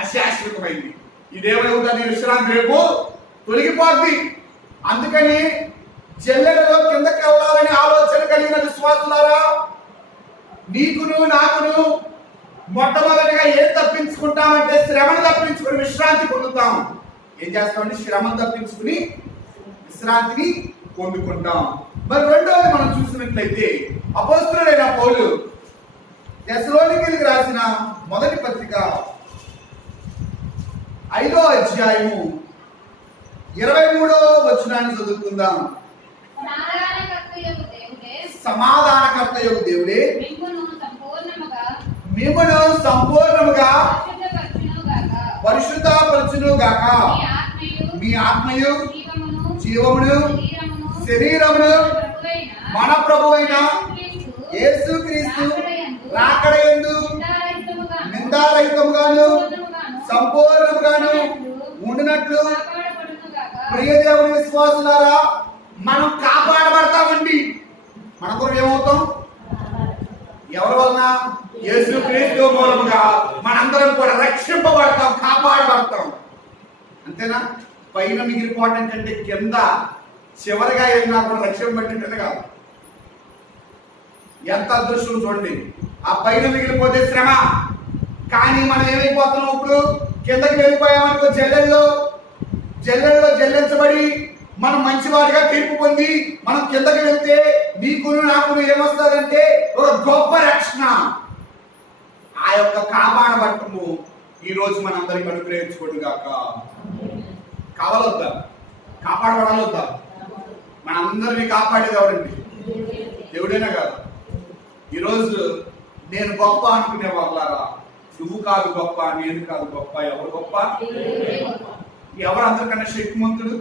అశాశ్వతమైంది. ఇదేమవుతుంది? విశ్రాంతి రేపు తొలగిపోద్ది. అందుకని జల్లెడలో కిందకి వెళ్ళాలని ఆలోచన కలిగిన విశ్వాసులారా, నీకును నాకును మొట్టమొదటిగా ఏం తప్పించుకుంటామంటే శ్రమను తప్పించుకుని విశ్రాంతి పొందుతాం. ఏం చేస్తామంటే శ్రమను తప్పించుకుని విశ్రాంతిని పొందుకుంటాం. మరి రెండవది మనం చూసినట్లయితే అపోస్తలుడైన పౌలు తెస్సలోనికీయులకు రాసిన మొదటి పత్రిక 5వ అధ్యాయము 23వ వచనాన్ని చదువుకుందాం. సమాధానకర్తయగు దేవుడే మిమ్మును సంపూర్ణముగా పరిశుద్ధపరచును గాక, మీ ఆత్మయు జీవమును శరీరమును మన ప్రభువైన యేసుక్రీస్తు రాకడయందు నిందారహితముగాను సంపూర్ణముగాను ఉండినట్లు ప్రియ దేవుని విశ్వాసులారా, మనం కాపాడబడతామండి. మన కొరకు ఏమవుతాం? ఎవరి వలన? యేసుక్రీస్తు మూలముగా మనందరం కూడా రక్షింపబడతాం, కాపాడబడతాం. అంతేనా? పైన మిగిలిపోవడం కంటే కింద చివరిగా ఏమన్నా కూడా రక్షింపబట్టినట్టు కాదు. ఎంత అదృష్టం చూడండి. ఆ పైన మిగిలిపోతే శ్రమ, కానీ మనం ఏమైపోతున్నాం? ఇప్పుడు కిందకి వెళ్ళిపోయామనుకో, జల్లెల్లో జల్లించబడి మనం మంచివారిగా తీర్పు పొంది మనం కిందకి వెళ్తే నీకును నాకును ఏమొస్తుందంటే ఒక గొప్ప రక్షణ. ఆ యొక్క కాపాడబట్టము ఈ రోజు మనందరికి అనుగ్రహించుకోడు గాక. కావాలొద్దా? కాపాడబడాలొద్దా? మనందరినీ కాపాడేది ఎవరండి? దేవుడైనా కాదు. ఈరోజు నేను గొప్ప అనుకునే వాళ్ళారా, నువ్వు కాదు గొప్ప, నేను కాదు గొప్ప. ఎవరు గొప్ప? ఎవరు అందరికన్నా శక్తిమంతుడు?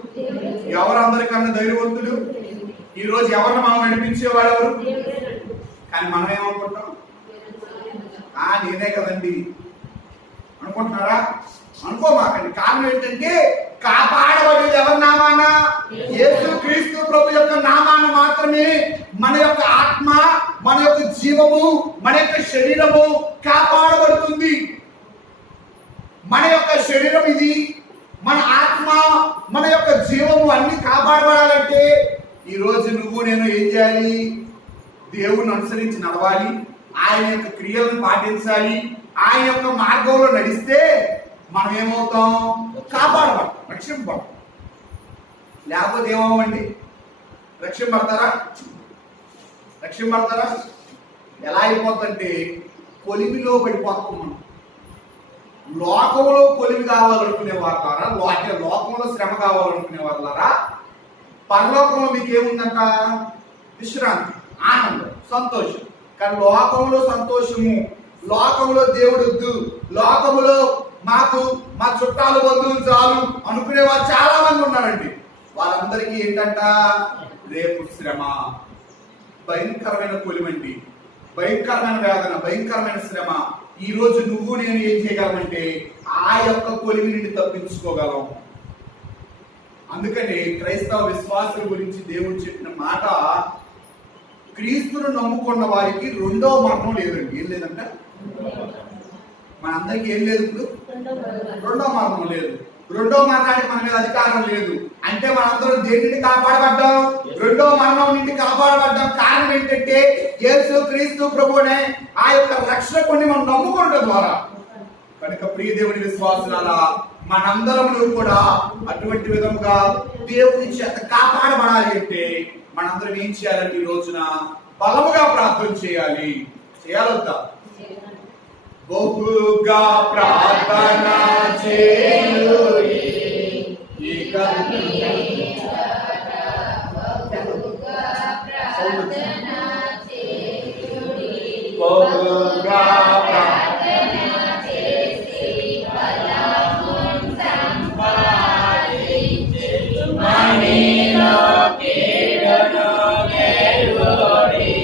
ఎవరు అందరికన్నా ధైర్యవంతుడు? ఈ రోజు ఎవరిని మనం నడిపించేవాడు ఎవరు? కానీ మనం ఏమనుకుంటాం? నేనే కదండి అనుకుంటున్నారా? అనుకోమాకండి. కారణం ఏంటంటే కాపాడబడేది ఎవరి నామాన? యేసుక్రీస్తు ప్రభు యొక్క నామాన మాత్రమే మన యొక్క ఆత్మ, మన యొక్క జీవము, మన యొక్క శరీరము కాపాడబడుతుంది. మన యొక్క శరీరం ఇది, మన ఆత్మ, మన యొక్క జీవము అన్ని కాపాడబడాలంటే ఈ రోజు నువ్వు నేను ఏం చేయాలి? దేవుని అనుసరించి నడవాలి, ఆయన యొక్క క్రియలను పాటించాలి. ఆయన యొక్క మార్గంలో నడిస్తే మనం ఏమవుతాం? కాపాడబడతాం, రక్షింపబడతాం. లేకపోతే ఏమవ్వండి? రక్షింపడతారా? రక్షింపడతారా? ఎలా అయిపోతుందంటే కొలిమిలో పడిపోతాం మనం. లోకంలో కొలిమి కావాలనుకునే వాళ్ళారా, లోకంలో శ్రమ కావాలనుకునే వాళ్ళారా, పరలోకంలో మీకేముందంట? విశ్రాంతి, ఆనందం, సంతోషం. కానీ లోకంలో సంతోషము, లోకంలో దేవుడు వద్దు, లోకములో మాకు మా చుట్టాలు బంధువులు చాలు అనుకునే వాళ్ళు చాలా మంది ఉన్నారండి. వాళ్ళందరికీ ఏంటంట? రేపు శ్రమ, భయంకరమైన కొలిమండి, భయంకరమైన వేదన, భయంకరమైన శ్రమ. ఈ రోజు నువ్వు నేను ఏం చేయగలమంటే ఆ యొక్క కొలిమి నుండి తప్పించుకోగలం. అందుకని క్రైస్తవ విశ్వాసుల గురించి దేవుడు చెప్పిన మాట, క్రీస్తును నమ్ముకున్న వారికి రెండో మరణం లేదండి. ఏం లేదంట? మనందరికీ ఏం లేదు? ఇప్పుడు రెండో మరణం లేదు. రెండో మరణానికి మన మీద అధికారం లేదు. అంటే మనందరం దేని నుండి కాపాడబడ్డాం? రెండో మరణం నుండి కాపాడబడ్డాం. కారణం ఏంటంటే యేసు క్రీస్తు ప్రభువునే ఆ యొక్క రక్షకుని మనం నమ్ముకోవడం ద్వారా. కనుక ప్రియ దేవుని విశ్వాసులారా, మనందరము కూడా అటువంటి విధముగా దేవుని చేత కాపాడబడాలి అంటే మనందరం ఏం చేయాలంటే ఈ రోజున బలముగా ప్రార్థన చేయాలి. చేయాలొద్దా? బహుగా ప్రార్థన చేయుడి, బహుగా ప్రార్థన చేసి బలమును సంపాదించు మనీలో కీడును గెలువడి.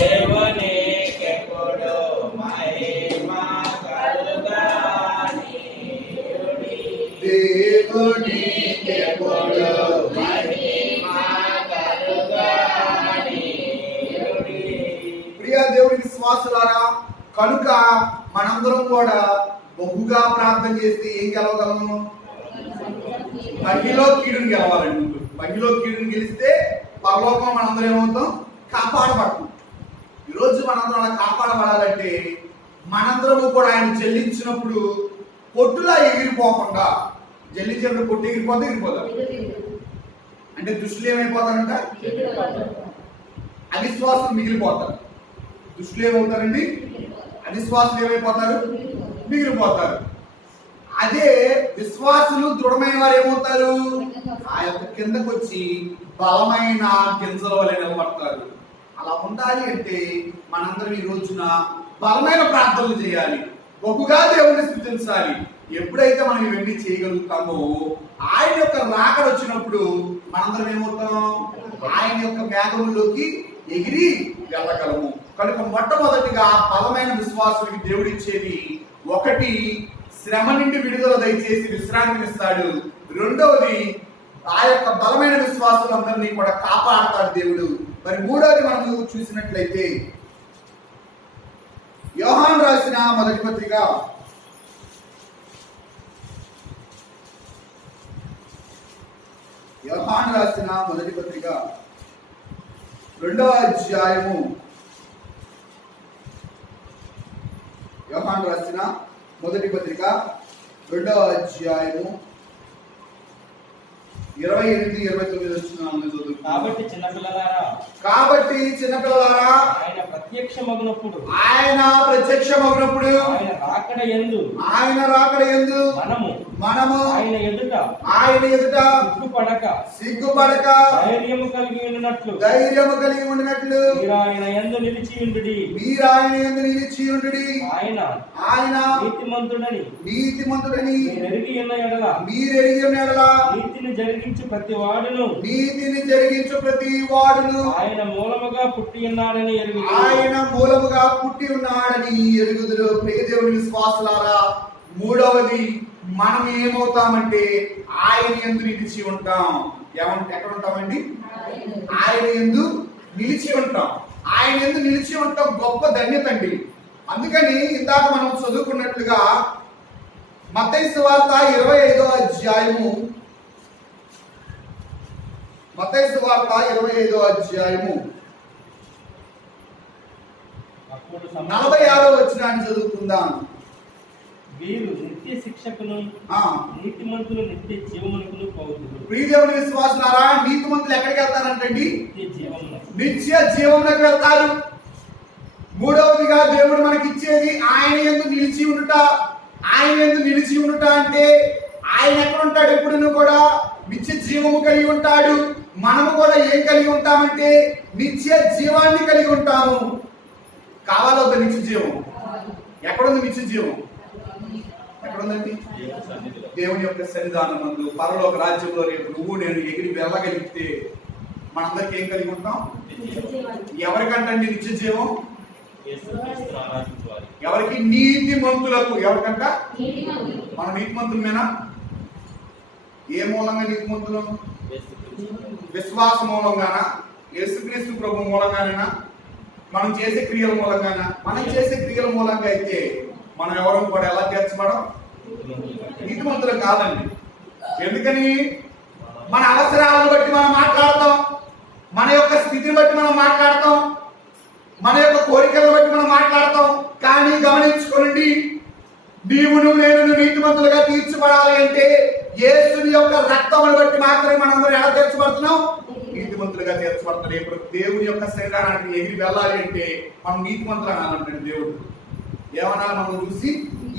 దేవునికెప్పుడు మహిమ కలుగాని, దేవునికెప్పుడు మహిమ కలుగాని. ప్రియ దేవుని విశ్వాసులారా, కనుక మనందరం కూడా బహుగా ప్రార్థన చేస్తే ఏం గెలవగలము? మహిలో కీడుని గెలవాలండి. ముందు మహిలో కీడుని గెలిస్తే పరలోకం మనందరం ఏమవుతాం? కాపాడబడతాం. ఈరోజు మనందరం అలా కాపాడబడాలంటే మనందరము కూడా ఆయన చెల్లించినప్పుడు పొట్టులా ఎగిరిపోకుండా, చెల్లించినప్పుడు పొట్టు ఎగిరిపోతే ఎగిరిపోతారు. అంటే దుష్టులు ఏమైపోతారంట? అవిశ్వాసులు మిగిలిపోతారు. దుష్టులు ఏమవుతారండి? అవిశ్వాసులు ఏమైపోతారు? మిగిలిపోతారు. అదే విశ్వాసులు దృఢమైన వారు ఏమవుతారు? ఆ యొక్క కిందకు వచ్చి బలమైన గింజల వలె నిలబడతారు. అలా ఉండాలి అంటే మనందరం ఈ రోజున బలమైన ప్రార్థనలు చేయాలి, బహుగా దేవుని స్తుతించాలి. ఎప్పుడైతే మనం ఇవన్నీ చేయగలుగుతామో ఆయన యొక్క రాకడ వచ్చినప్పుడు మనందరం ఏమవుతాం? ఆయన యొక్క మేఘముల్లోకి ఎగిరి వెళ్ళగలము. కనుక మొట్టమొదటిగా బలమైన విశ్వాసులకి దేవుడిచ్చేది ఒకటి, శ్రమ నుండి విడుదల దయచేసి విశ్రాంతినిస్తాడు. రెండవది, ఆ యొక్క బలమైన విశ్వాసులందరినీ కూడా కాపాడతాడు దేవుడు. మరి మూడవది మనం చూసినట్లయితే యోహాను రాసిన మొదటి పత్రిక 2వ అధ్యాయము, యోహాను రాసిన మొదటి పత్రిక 2వ అధ్యాయము 28-29 వచనాలను చదువు. కాబట్టి చిన్నపిల్లలారా, ఆయన ప్రత్యక్షమగునప్పుడు ఆయన రాకడ యందు మనము ఆయన ఎదుట సిగ్గుపడక ధైర్యము కలిగి ఉండినట్లు మీరు ఆయన యందు నిలిచి ఉండుడి. ఆయన నీతిమంతుడని మీరు ఎరిగి ఉన్న ఎడల నీతిని జరిగించు ప్రతి వాడును ఆయన మూలముగా పుట్టి ఉన్నాడని ఎరుగుదురు. ప్రియ దేవుని విశ్వాసులారా, మూడవది మనం ఏమవుతామంటే ఆయన యందు నిలిచి ఉంటాం. ఎక్కడ ఉంటామండి? ఆయన యందు నిలిచి ఉంటాం. ఆయన యందు నిలిచి ఉంటాం గొప్ప ధన్యత అండి. అందుకని ఇందాక మనం చదువుకున్నట్లుగా మత్తయి సువార్త 25వ అధ్యాయము 46వ వచనాన్ని చదువుకుందాం. వీరు నిత్య శిక్షకును ఆ, నీతిమంతులు నిత్య జీవమునకును పోవుదురు. ప్రియదేవుని విశ్వాసులారా, నీతిమంతులు ఎక్కడికి వెళ్తారంటండి? నిత్య జీవమున నిత్య జీవంలోకి వెళ్తారు. మూడవదిగా దేవుడు మనకి ఇచ్చేది ఆయన యందు నిలిచి ఉండుట. ఆయన యందు నిలిచి ఉండుట అంటే ఆయన ఎక్కడ ఉంటాడు? ఎప్పుడు కూడా నిత్య జీవము కలిగి ఉంటాడు. మనము కూడా ఏం కలిగి ఉంటామంటే నిత్య జీవాన్ని కలిగి ఉంటాము. కావాలో నిత్య జీవం? ఎక్కడుంది నిత్య జీవం? ఎక్కడుందండి? దేవుని యొక్క సన్నిధానం నందు పరలోక రాజ్యంలో రేపు నువ్వు నేను ఎగిరి వెళ్ళగలిగితే మనందరికి ఏం కలిగి ఉంటాం? ఎవరికంటండి నిత్య జీవం? యేసుక్రీస్తును ఆరాధించువారు. ఎవరికి? నీతిమంతులకు. ఎవరికంట? మన నీతిమంతులమేనా? ఏ మూలంగా నీతిమంతులు? యేసుక్రీస్తు విశ్వాస మూలంగానా? యేసుక్రీస్తు ప్రభు మూలంగానేనా? మనం చేసే క్రియల మూలంగానా? మనం చేసే క్రియల మూలంగా అయితే మనం ఎవరు కూడా ఎలా తీర్చబడం? నీతిమంతులు కాదండి. ఎందుకని? మన అవసరాలను బట్టి మనం మాట్లాడతాం, మన యొక్క స్థితిని బట్టి మనం మాట్లాడతాం, మన యొక్క కోరికలను బట్టి మనం మాట్లాడతాం. కానీ గమనించుకోండి, నీవును నేను నీతిమంతులుగా తీర్చబడాలి అంటే యేసుని యొక్క రక్తమును బట్టి మాత్రమే మనందరం ఎలా తీర్చబడుతున్నాం? నీతిమంతులుగా తీర్చబడుతున్నాం. ఇప్పుడు దేవుని యొక్క శరీరానికి ఎగిరి వెళ్ళాలి అంటే మనం నీతిమంతులు అనాలంటాడు దేవుడు. ఏమనాలి? మనం చూసి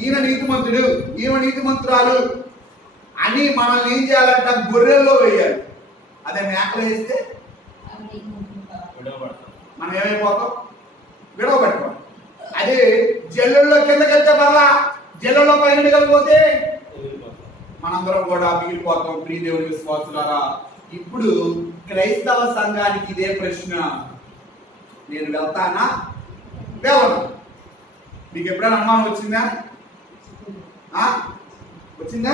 ఈయన నీతిమంతుడు, ఈమె నీతిమంతురాలు అని మనల్ని ఏం చేయాలంట? గొర్రెల్లో వేయాలి. అదే మేకలు వేస్తే విడవబడతారు. మనం ఏమైపోతాం? విడవబడిపోతాం. అదే జల్లుల్లో కిందకి వెళ్తే మళ్ళా జల్లులో పైన కలిగిపోతే వదిలిపోతారు. మనందరం కూడా మిగిలిపోతాం. ప్రియదేవుని విశ్వాసులారా, ఇప్పుడు క్రైస్తవ సంఘానికి ఇదే ప్రశ్న. నేను వెళ్తానా వెళ్ళను? మీకు ఎప్పుడైనా అనుమానం వచ్చిందా? వచ్చిందా?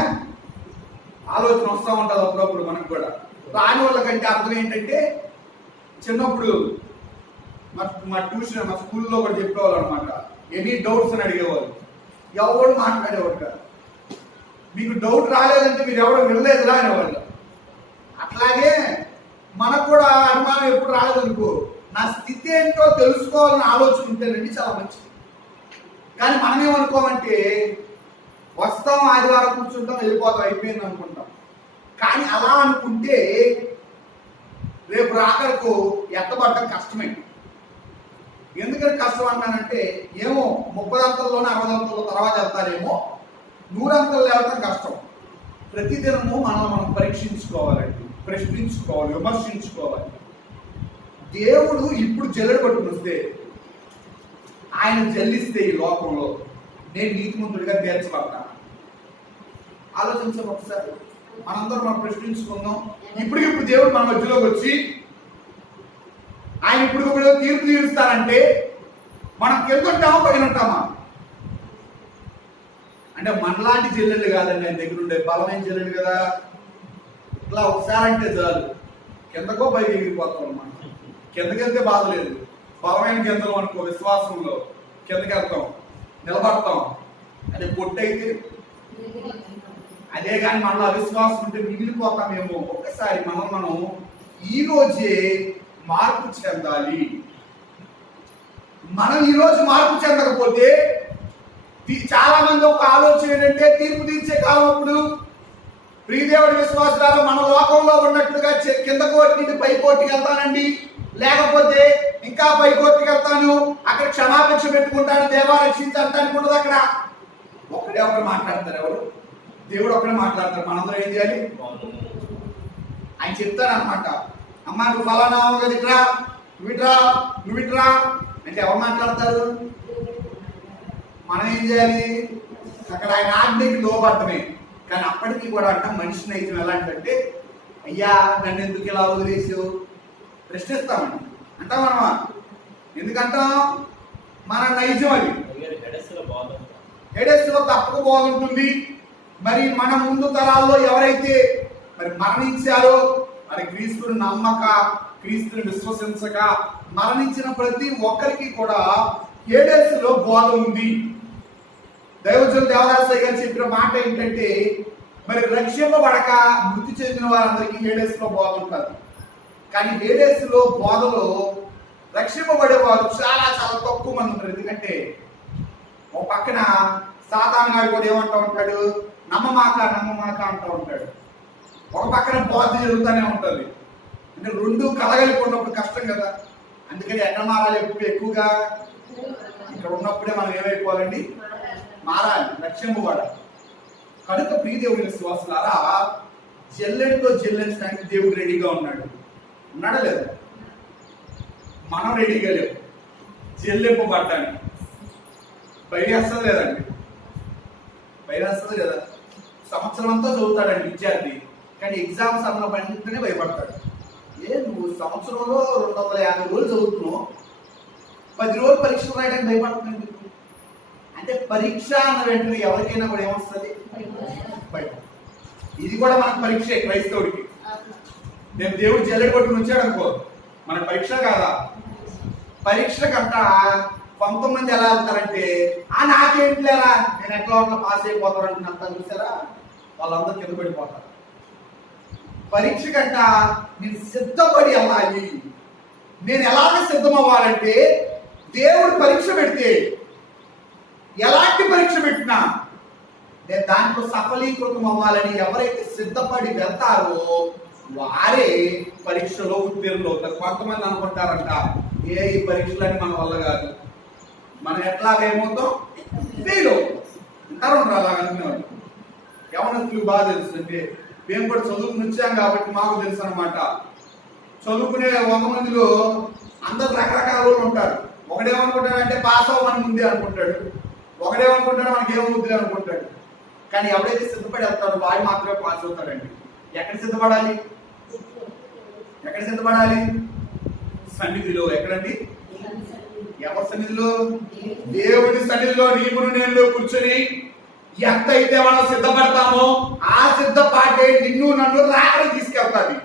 ఆలోచన వస్తూ ఉంటుంది అప్పుడప్పుడు మనకు కూడా. రాని వాళ్ళకంటే అర్థం ఏంటంటే, చిన్నప్పుడు మా ట్యూషన్ మా స్కూల్లో కూడా చెప్పేవాళ్ళు అనమాట. ఎనీ డౌట్స్ అని అడిగేవాళ్ళు. ఎవరు మాట్లాడేవాడు కాదు. మీకు డౌట్ రాలేదంటే మీరు ఎవరు వినలేదురా అనేవాళ్ళు. అట్లాగే మనకు కూడా అనుమానం ఎప్పుడు రాలేదనుకో, నా స్థితి ఏంటో తెలుసుకోవాలని ఆలోచన ఉంటేనండి చాలా మంచిది. కానీ మనమేమనుకోమంటే వస్తాం, ఆదివారం కూర్చుంటాం, వెళ్ళిపోతాం, అయిపోయింది అనుకుంటాం. కానీ అలా అనుకుంటే రేపు రాకరకు ఎత్తబడటం కష్టమే. ఎందుకని కష్టం అన్నానంటే, ఏమో 30 అంతల్లోనే 60 అంతల్లో తర్వాత వెళ్తారేమో, 100 అంతల్లో వెళ్ళటం కష్టం. ప్రతిదినము మనం పరీక్షించుకోవాలండి, ప్రశ్నించుకోవాలి, విమర్శించుకోవాలి. దేవుడు ఇప్పుడు జల్లెడ పట్టుకుని వస్తే, ఆయన జల్లిస్తే ఈ లోకంలో నేను నీతిమంతుడిగా తీర్చబడతాను. ఆలోచించాం ఒకసారి. మనందరం మనం ప్రశ్నించుకుందాం. ఇప్పుడు దేవుడు మన మధ్యలోకి వచ్చి ఆయన ఇప్పుడు తీర్పు తీరుస్తానంటే మనం కింద ఉంటామా పైన ఉంటామా? అంటే మనలాంటి చెల్లెళ్ళు కాదండి ఆయన దగ్గర ఉండే బలమైన చెల్లెళ్ళు కదా. ఇట్లా ఒకసారి అంటే చాలు, కిందకో పైకి ఎగిరిపోతాం అన్నమాట. కిందకి వెళ్తే బాధ లేదు. బలమైన కిందలో అనుకో, విశ్వాసంలో కిందకి వెళ్తాం, నిలబడతాం. అదే పొట్టయితే అదే. కానీ మనలో అవిశ్వాసం ఉంటే మిగిలిపోతామేమో. ఒక్కసారి మనం ఈ రోజే మార్పు చెందాలి. మనం ఈ రోజు మార్పు చెందకపోతే చాలా మంది ఒక ఆలోచన ఏంటంటే, తీర్పు తీర్చే కాలం అప్పుడు ప్రియదేవుడి విశ్వాసాలు మన లోకంలో ఉన్నట్లుగా కింద కోర్టు పై కోర్టుకి వెళ్తానండి, లేకపోతే ఇంకా పై కోర్టుకి వెళ్తాను, అక్కడ క్షమాపేక్ష పెట్టుకుంటాను, దేవా రక్షించడానికి ఉండదు. అక్కడ ఒకడే ఒకరు మాట్లాడతారు. ఎవరు? దేవుడు ఒకడే మాట్లాడతారు. మనందరం ఏం చేయాలి? ఆయన చెప్తారు అనమాట, అమ్మా నువ్వు ఫలానా కదా, ఇట్రా, నువ్వు ఇట్రా అంటే ఎవరు మాట్లాడతారు? మనం ఏం చేయాలి? అక్కడ ఆయన ఆజ్ఞకి లోబడటమే. కానీ అప్పటికీ కూడా అంట మనిషి నైజం ఎలాంటంటే, అయ్యా నన్ను ఎందుకు ఇలా వదిలేసావు ప్రశ్నిస్తామండి. అంటాం మనమా? ఎందుకంటాం? మన నైజం అది. హెడెస్లో తప్పక బాగుంటుంది. మరి మన ముందు తరాల్లో ఎవరైతే మరి మరణించారో, మరి క్రీస్తుని నమ్మక, క్రీస్తుని విశ్వసించక మరణించిన ప్రతి ఒక్కరికి కూడా హేడెస్లో బోధ ఉంది. దైవజనులు దేవదాసయ్య గారు చెప్పిన మాట ఏంటంటే, మరి రక్షింపబడక మృతి చెందిన వారందరికీ హేడెస్లో బోధ ఉంటుంది. కానీ హేడెస్లో బోధలో రక్షింపబడేవారు చాలా చాలా తక్కువ మంది ఉంటారు. ఎందుకంటే ఒక పక్కన సాతాను గారు కూడా ఏమంటా ఉంటాడు, నమ్మమాక నమ్మమాక అంటూ ఉంటాడు. ఒక పక్కన బోధ జరుగుతూనే ఉంటుంది. అంటే రెండు కలగలిపి ఉన్నప్పుడు కష్టం కదా. అందుకని ఎక్కడ మారాలి? ఎక్కువగా ఇక్కడ ఉన్నప్పుడే మనం ఏమైపోవాలండి? మారాలి, లక్ష్యము కూడా. కనుక ప్రియ దేవుని విశ్వాసులారా, జల్లెడితో జల్లించడానికి దేవుడు రెడీగా ఉన్నాడా లేదా? మనం రెడీగా లేవు జల్లింపబడ్డానికి. భయవేస్తుంది లేదండి? భయవేస్తుంది లేదా? సంవత్సరం అంతా చదువుతాడండి విద్యార్థి, కానీ ఎగ్జామ్స్ అన్న వెంటనే భయపడతాడు. నువ్వు సంవత్సరంలో 250 రోజులు చదువుతున్నావు, 10 రోజులు పరీక్షలు రాయడానికి భయపడుతుంది. అంటే పరీక్ష అన్న వెంటనే ఎవరికైనా కూడా ఏమొస్తుంది? భయం. ఇది కూడా మనకు పరీక్షే క్రైస్తవుడికి. నేను దేవుడు జల్లెడ కొట్టుకుని వచ్చాడు అనుకో, మన పరీక్ష కాదా? పరీక్షకంట కొంతమంది ఎలా వెళ్తారంటే, నాకేంటి లేరా, నేను ఎట్లా ఉన్నా పాస్ అయిపోతాను అంటున్నంత చూసారా, వాళ్ళందరూ కింద పడిపోతారు. పరీక్ష కంట నేను సిద్ధపడి వెళ్ళాలి. నేను ఎలాగ సిద్ధం అవ్వాలంటే, దేవుడు పరీక్ష పెడితే ఎలాంటి పరీక్ష పెట్టినా నేను దాంట్లో సఫలీకృతం అవ్వాలని ఎవరైతే సిద్ధపడి వెళ్తారో వారే పరీక్షలో ఉత్తీర్ణులు అవుతారు. కొంతమంది అనుకుంటారంట, ఈ పరీక్షలని మన వల్ల కాదు, మనం ఎట్లాగేమవుతాం? ఫెయిల్ అవుతాం. అలాగనుకునేవాళ్ళు యవనస్తులు బాగా తెలుసు. అంటే మేము కూడా చదువుకుని వచ్చాం కాబట్టి మాకు తెలుసు అనమాట. చదువుకునే 100 మందిలో అందరు రకరకాల వాళ్ళు ఉంటారు. ఒకడేమనుకుంటాడంటే పాస్ అవ్వమని ముందే అనుకుంటాడు, ఒకడేమనుకుంటాడు మనకి ఏమవుద్ది అనుకుంటాడు. కానీ ఎవడైతే సిద్ధపడి వెళ్తాడో వాడు మాత్రమే పాస్ అవుతాడండి. ఎక్కడ సిద్ధపడాలి? ఎక్కడ సిద్ధపడాలి? సన్నిధిలో. ఎక్కడండి? ఎవరి సన్నిధిలో? దేవుడి సన్నిధిలో నీవును నేను కూర్చొని ఎంత అయితే మనం సిద్ధపడతామో ఆ సిద్ధపాటే నిన్ను నన్ను రాకడ తీసుకెళ్తాది.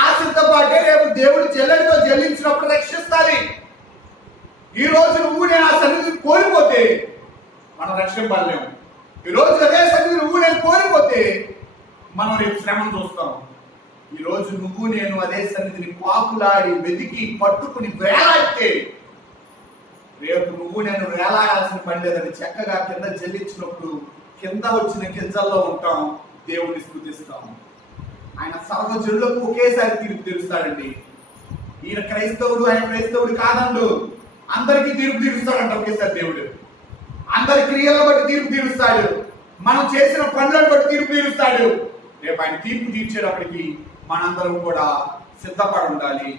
ఆ సిద్ధపాటే రేపు దేవుడి జల్లెడితో జల్లించినప్పుడు రక్షిస్తాది. ఈ రోజు నువ్వు నేను ఆ సన్నిధిని కోల్పోతే మనం రక్షింపలేము. ఈ రోజు అదే సన్నిధి నువ్వు నేను కోల్పోతే మనం రేపు శ్రమను చూస్తాం. ఈ రోజు నువ్వు నేను అదే సన్నిధిని పాకులాడి వెతికి పట్టుకుని వేలాడితే రేపు నువ్వు నేను వేలాడాల్సిన పని లేదని చక్కగా కింద జల్లించినప్పుడు కింద వచ్చిన గింజల్లో ఉంటాం, దేవుడిని స్తుతిస్తాం. ఆయన సర్వజనులకు ఒకేసారి తీర్పు తీరుస్తాడండి. ఈయన క్రైస్తవుడు, ఆయన క్రైస్తవుడు కాదండు, అందరికీ తీర్పు తీరుస్తాడంట ఒకేసారి దేవుడు. అందరి క్రియలను బట్టి తీర్పు తీరుస్తాడు, మనం చేసిన పనులను బట్టి తీర్పు తీరుస్తాడు. రేపు ఆయన తీర్పు తీర్చేటప్పటికి మనందరం కూడా సిద్ధపడి ఉండాలి.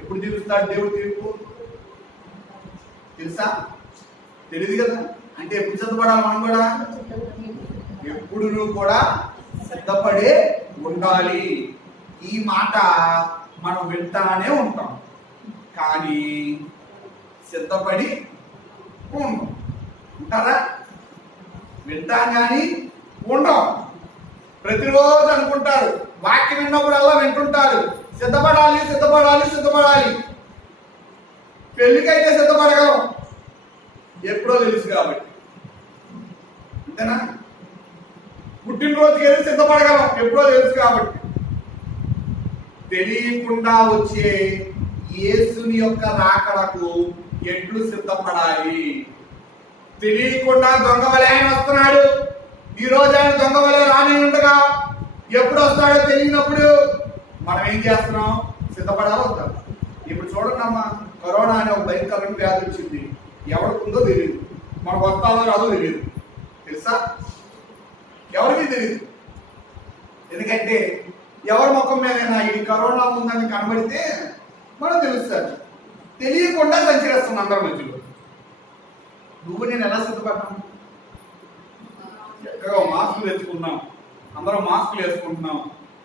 ఎప్పుడు తీరుస్తాడు దేవుడు తీర్పు? తెలుసా? తెలియదు కదా. అంటే ఎప్పుడు సిద్ధపడాలి మనం కూడా? ఎప్పుడు నువ్వు కూడా సిద్ధపడే ఉండాలి. ఈ మాట మనం వింటానే ఉంటాం, కానీ సిద్ధపడి ఉంటారా? వింటాం కానీ ఉండం. ప్రతిరోజు అనుకుంటారు, వాక్యం విన్నప్పుడల్లా వింటుంటారు, సిద్ధపడాలి సిద్ధపడాలి సిద్ధపడాలి. పెళ్లికైతే సిద్ధపడగలం, ఎప్పుడో తెలుసు కాబట్టి. అంతేనా? పుట్టినరోజుకి వెళ్ళి సిద్ధపడగలం, ఎప్పుడో తెలుసు కాబట్టి. తెలియకుండా వచ్చే యేసుని యొక్క రాకడకు ఎట్లు సిద్ధపడాలి? తెలియకుండా దొంగ వలె ఆయన వస్తున్నాడు. ఈ రోజు ఆయన దొంగ వలె రాని ఉండగా ఎప్పుడు వస్తాడో తెలియనప్పుడు మనం ఏం చేస్తున్నాం? సిద్ధపడాలి వద్దాం. ఇప్పుడు చూడండి అమ్మా, కరోనా అనే ఒక భయంకరమైన వ్యాధి వచ్చింది. ఎవరికుందో తెలియదు, మనకు వస్తాదో రాదో తెలియదు. తెలుసా? ఎవరికి తెలియదు. ఎందుకంటే ఎవరి ముఖం మీదైనా ఈ కరోనా ఉందని కనబడితే మనం తెలుస్తుంది. తెలియకుండా సంచరిస్తున్నాం అందరి మధ్యలో. నువ్వు నేను ఎలా సిద్ధపడ్డాం? చక్కగా మాస్కులు తెచ్చుకున్నాం, అందరం మాస్కులు వేసుకుంటున్నాం,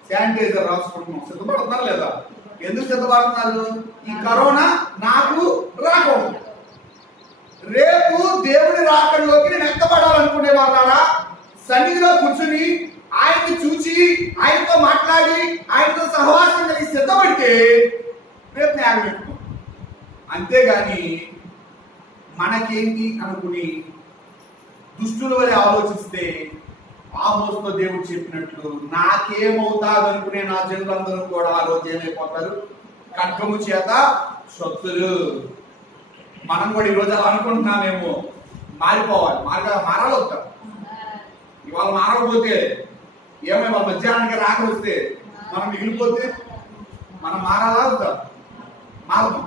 శానిటైజర్ రాసుకుంటున్నాం. సిద్ధపడుతున్నారు లేదా? ఎందుకు సిద్ధపడుతున్నారు? ఈ కరోనా నాకు రాకూడదు. రేపు దేవుడి రాకడలోకి నేను ఎత్తపడాలనుకునే వాళ్ళారా సన్నిధిలో కూర్చుని ఆయన్ని చూచి ఆయనతో మాట్లాడి ఆయనతో సహవాసం కలిగి సిద్ధపడితే రేపు న్యాయం పెట్టుకో. అంతేగాని మనకేంటి అనుకుని దుష్టుల వలె ఆలోచిస్తే ఆమోసుతో దేవుడు చెప్పినట్లు నాకేమవుతాది అనుకునే నా జనులందరూ కూడా ఆ రోజు ఏమైపోతారు? ఖడ్గము చేత శత్రులు. మనం కూడా ఈరోజు అలా అనుకుంటున్నామేమో, మారిపోవాలి. మారాలి వద్దా? ఇవాళ మారకపోతే ఏమైనా మధ్యాహ్నానికి రాక వస్తే మనం మిగిలిపోతే మనం మారాలా వద్దా? మారదాం.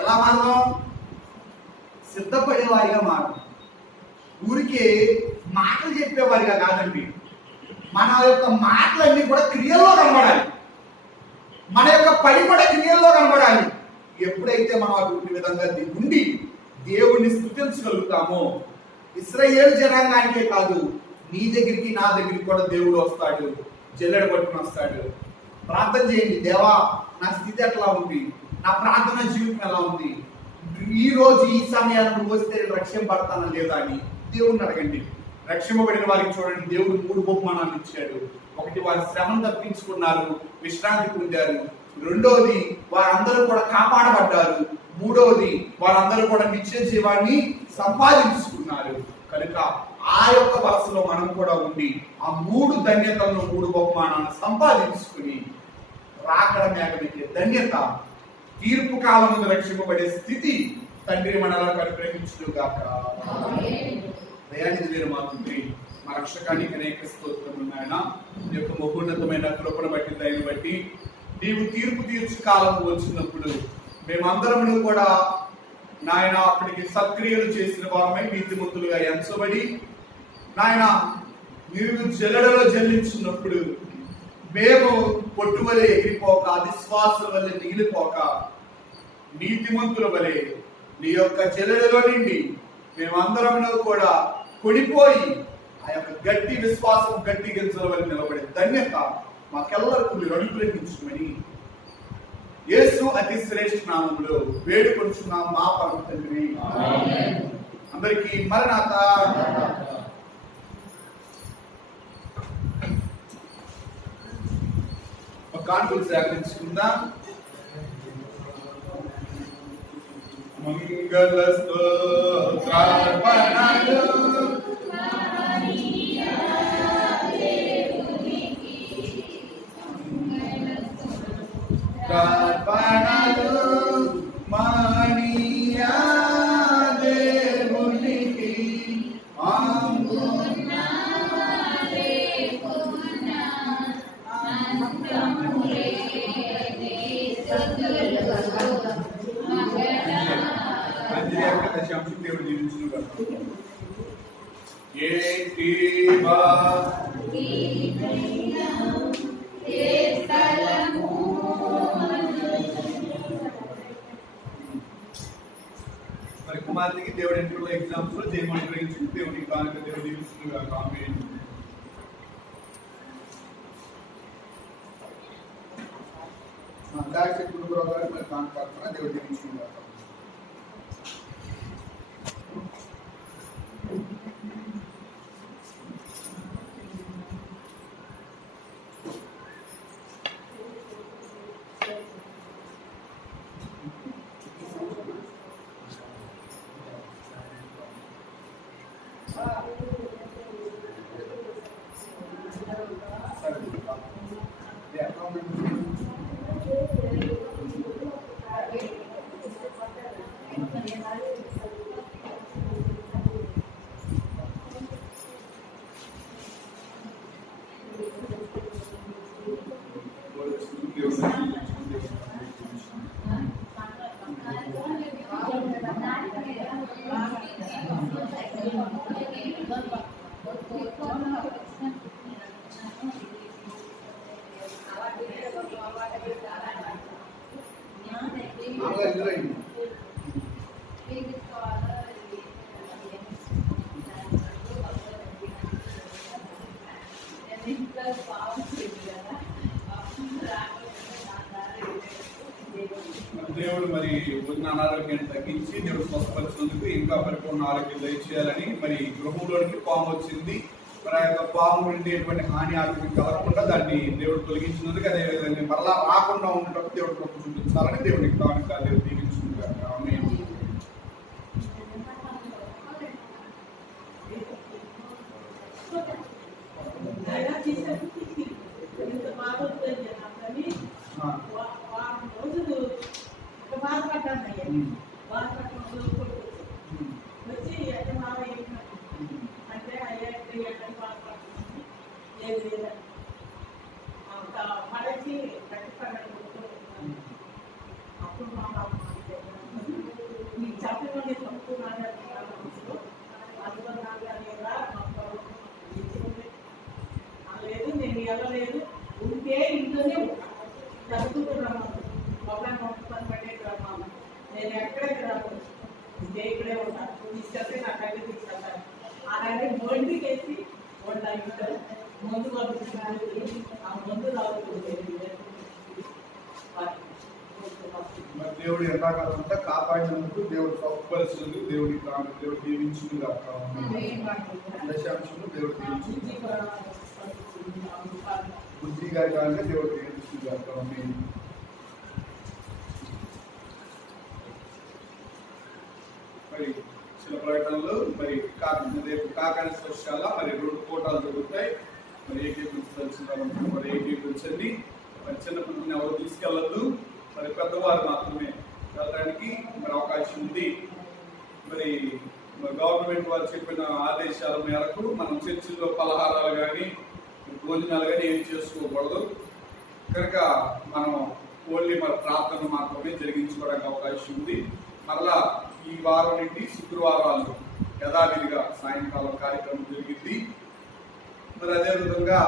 ఎలా మారదాం? సిద్ధపడేవారిగా మారదాం. ఊరికే మాటలు చెప్పేవారిగా కాదండి. మన యొక్క మాటలన్నీ కూడా క్రియల్లో కనబడాలి. మన యొక్క పడిపడ క్రియల్లో కనబడాలి. ఎప్పుడైతే మనం అటువంటి విధంగా ఉండి దేవుణ్ణి స్తుతించగలుగుతామో, ఇశ్రాయేలు జనాంగానికే కాదు, నీ దగ్గరికి నా దగ్గరికి కూడా దేవుడు వస్తాడు, జల్లెడ పట్టుకుని వస్తాడు. ప్రార్థన చేయండి, దేవా నా స్థితి ఎట్లా ఉంది, నా ప్రార్థన జీవితం ఎలా ఉంది, ఈ రోజు ఈ సమయాన్ని నువ్వు వస్తే రక్షింపడతానా లేదా అని దేవుణ్ణి అడగండి. రక్షింపబడిన వారికి చూడండి, దేవుడు 3 బహుమానాలు ఇచ్చాడు. ఒకటి, వారి శ్రమను తప్పించుకున్నారు, విశ్రాంతి పొందారు. రెండవది, వారందరూ కూడా కాపాడబడ్డారు. మూడవది, వారందరూ కూడా నిత్య జీవాన్ని సంపాదించుకున్నారు. కనుక ఆ యొక్క వలసలో మనం కూడా ఉండి ఆ 3 ధన్యతలను 3 బహుమానాలను సంపాదించుకుని రాకడ మేఘమిచ్చే ధన్యత, తీర్పు కాలం ముందు రక్షింపబడే స్థితి తండ్రి మనలకు అనుగ్రహించుగాక. దయానిధి మా తండ్రి, మా రక్షకానికి అనేక స్తోత్రములు నాయన. నీ యొక్క మహోన్నతమైన కృపను బట్టి, దయను బట్టి నీవు తీర్పు తీర్చు కాలం వచ్చినప్పుడు మేమందరము కూడా నాయన అప్పటికి సత్క్రియలు చేసిన వారమై నీతిమంతులుగా ఎంచబడి నాయన నీవు జల్లెడలో జల్లించినప్పుడు మేము పొట్టు వలె ఎగిరిపోక, అవిశ్వాసుల వలె మిగిలిపోక, నీతిమంతుల వలె నీ యొక్క జల్లెడలో నిండి మేమందరం కూడా కొడిపోయి ఆ యొక్క గట్టి విశ్వాసం, గట్టి గింజల వల్ల నిలబడే ధన్యత మాకెల్లరికి మీరు అనుగ్రహించమని యేసు అతి శ్రేష్ఠ నామములో వేడుకొంచున్నాం మా పరమ తండ్రి. అందరికీ మరణాత. ఒక కానుకలు సేకరించుకుందాం. మంగళ స్తోత్రార్పణలు ప్రార్థనలు మానియా దేవునికి దేవుడు జీవించును. ఏంటి మరి కుమార్తెకి దేవుడు ఇంటర్లో ఎగ్జామ్స్ లో జయమని గ్రహించి దేవుడికి కానుక దేవుడు జీవిస్తున్నారు. మరి కానుక దేవుడు జీవిస్తున్నారు. దేవుడు మరి ఉన్న అనారోగ్యాన్ని తగ్గించి దేవుడు స్వస్థపరిచినందుకు ఇంకా పరిపూర్ణ ఆరోగ్యం దయచేయాలని మరి గృహంలోనికి పాము వచ్చింది. మరి ఆ యొక్క పాము నుండి ఎటువంటి హాని ఆరోగ్యం కలగకుండా దాన్ని దేవుడు తొలగించినందుకు, అదేవిధంగా మరలా రాకుండా ఉండేటప్పుడు దేవుడు కృప చూపించాలని దేవుడికి కానుక దేవుడు దీవించుకుంటారు. ఆమేన్. బాధపడ్డాను వచ్చి ఎక్కడ లేదు లేదా పడేసి గట్టి పడని అప్పుడు మా బాబు మీకు చెప్పిన తప్పు నాన్నలో అనుకున్నాగా లేదా లేదు నేను వెళ్ళలేదు ఉంటే ఇంట్లోనే చదువుకుంటున్నాను మొబైల్ పని పట్టే గ్రామం నేను ఎక్కడెక్కడ రాను ఇంకే ఇక్కడే ఉంటాను తీసుకెళ్తే నాకు అన్నీ తీసుకెళ్తాను అలాగే మొండికి వేసి వంట ముందు పంపిస్తున్నాను ఆ ముందు రావుతుంది మరి దేవుడి ఎండాకాలం అంతా కాపాడినందుకు దేవుడు స్వస్థపరిచినందుకు దేవుడికి దేవుడు దీవించింది దశాంశంలో దేవుడు దీవించింది బుద్ధి గారి కాలంలో దేవుడు దీవించింది మరి చిన్న ప్రకటనలు మరి రేపు కాకాని స్పర్శాల మరి 2 కోటాలు జరుగుతాయి. మరి ఏకీకరించాల్సిన మరి ఏకీకరించండి. మరి చిన్న పిల్లల్ని ఎవరు తీసుకెళ్ళద్దు, మరి పెద్దవారు మాత్రమే వెళ్ళడానికి మరి అవకాశం ఉంది. మరి గవర్నమెంట్ వారు చెప్పిన ఆదేశాల మేరకు మనం చర్చిల్లో పలహారాలు కానీ భోజనాలు కానీ ఏం చేసుకోకూడదు. కనుక మనం ఓన్లీ మరి ప్రార్థన మాత్రమే జరిగించుకోవడానికి అవకాశం ఉంది. మరలా ఈ వారం నుండి శుక్రవారాలు యథావిధిగా సాయంకాలం కార్యక్రమం జరిగింది. మరి అదేవిధంగా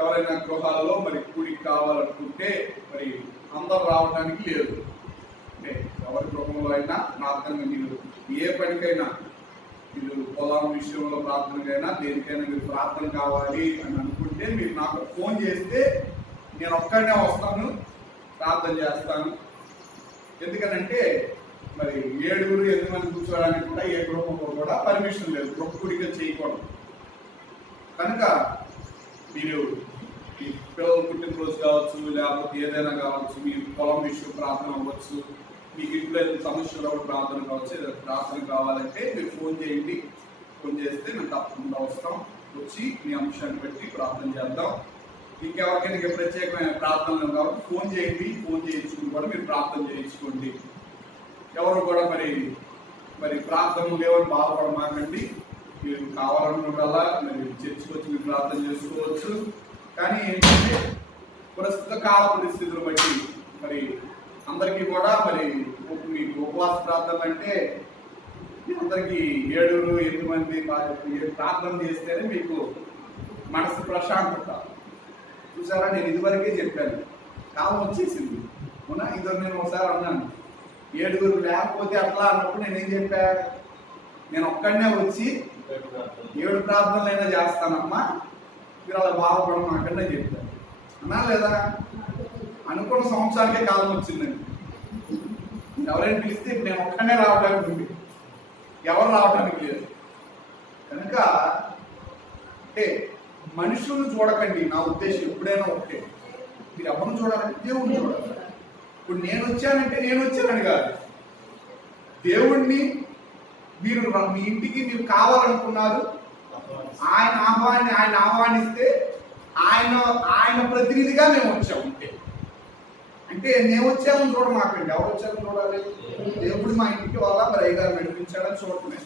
ఎవరైనా గృహాలలో మరి కూడికి కావాలనుకుంటే మరి అందరు రావడానికి లేదు. అంటే ఎవరి గృహంలో అయినా ప్రార్థన మీరు ఏ పనికైనా మీరు పొలం విషయంలో ప్రార్థనకైనా దేనికైనా మీరు ప్రార్థన కావాలి అని అనుకుంటే మీరు నాకు ఫోన్ చేస్తే నేను ఒక్కడనే వస్తాను, ప్రార్థన చేస్తాను. ఎందుకనంటే మరి 7-8 మంది కూర్చోవడానికి కూడా ఏ గృహంలో కూడా పర్మిషన్ లేదు, గృహ కూడిక చేయకూడదు. కనుక మీరు ఈ పిల్లలు పుట్టినరోజు కావచ్చు, లేకపోతే ఏదైనా కావచ్చు, మీ పొలం విషయం ప్రార్థన అవ్వచ్చు, మీకు ఇంట్లో ఏదైనా సమస్యలు ప్రార్థన కావచ్చు, ఏదైనా ప్రార్థన కావాలంటే మీరు ఫోన్ చేయండి. ఫోన్ చేస్తే మేము తప్పకుండా వస్తాం, వచ్చి మీ అంశాన్ని బట్టి ప్రార్థన చేద్దాం. ఇంకెవరికైనా ప్రత్యేకమైన ప్రార్థనలు కాబట్టి ఫోన్ చేయండి. ఫోన్ చేయించుకుని కూడా మీరు ప్రార్థన చేయించుకోండి. ఎవరు కూడా మరి ప్రార్థనలు లేవని బాధపడమాకండి. మీరు కావాలనుకుంటా మరి చర్చికి వచ్చి మీరు ప్రార్థన చేసుకోవచ్చు. కానీ ఏంటంటే ప్రస్తుత కాల పరిస్థితులు బట్టి మరి అందరికీ కూడా మరి మీకు ఉపవాస ప్రార్థనలు అంటే అందరికీ 7-8 మంది ప్రార్థన చేస్తేనే మీకు మనసు ప్రశాంతత. చూసారా, నేను ఇదివరకే చెప్పాను, కాలం వచ్చేసింది. అవునా, ఇదో నేను ఒకసారి అన్నాను, 7 లేకపోతే అట్లా అన్నప్పుడు నేనేం చెప్పా, నేను ఒక్కడనే వచ్చి 7 ప్రార్థనలైనా చేస్తానమ్మా, మీరు అలా బాధపడడం నాకన్నా చెప్పాను అన్నా లేదా? అనుకున్న సంవత్సరానికే కాలం వచ్చిందండి. ఎవరైనా పిలిస్తే నేను ఒక్కనే రావడానికి ఉంది, ఎవరు రావడానికి లేదు. కనుక అంటే మనుషులను చూడకండి. నా ఉద్దేశం ఎప్పుడైనా ఒకటే, మీరు ఎవరిని చూడాలంటే దేవుడిని చూడాలి. ఇప్పుడు నేను వచ్చానంటే నేను వచ్చానని కాదు, దేవుణ్ణి మీరు మీ ఇంటికి మీరు కావాలనుకున్నారు, ఆయన ఆహ్వానిస్తే ఆయన ప్రతినిధిగా మేము వచ్చాము. అంటే మేము వచ్చామని చూడమాకండి, ఎవరు వచ్చామని చూడాలి? దేవుడు మా ఇంటికి వల్ల మరి అయ్యగారు నడిపించాడని చూడటమే.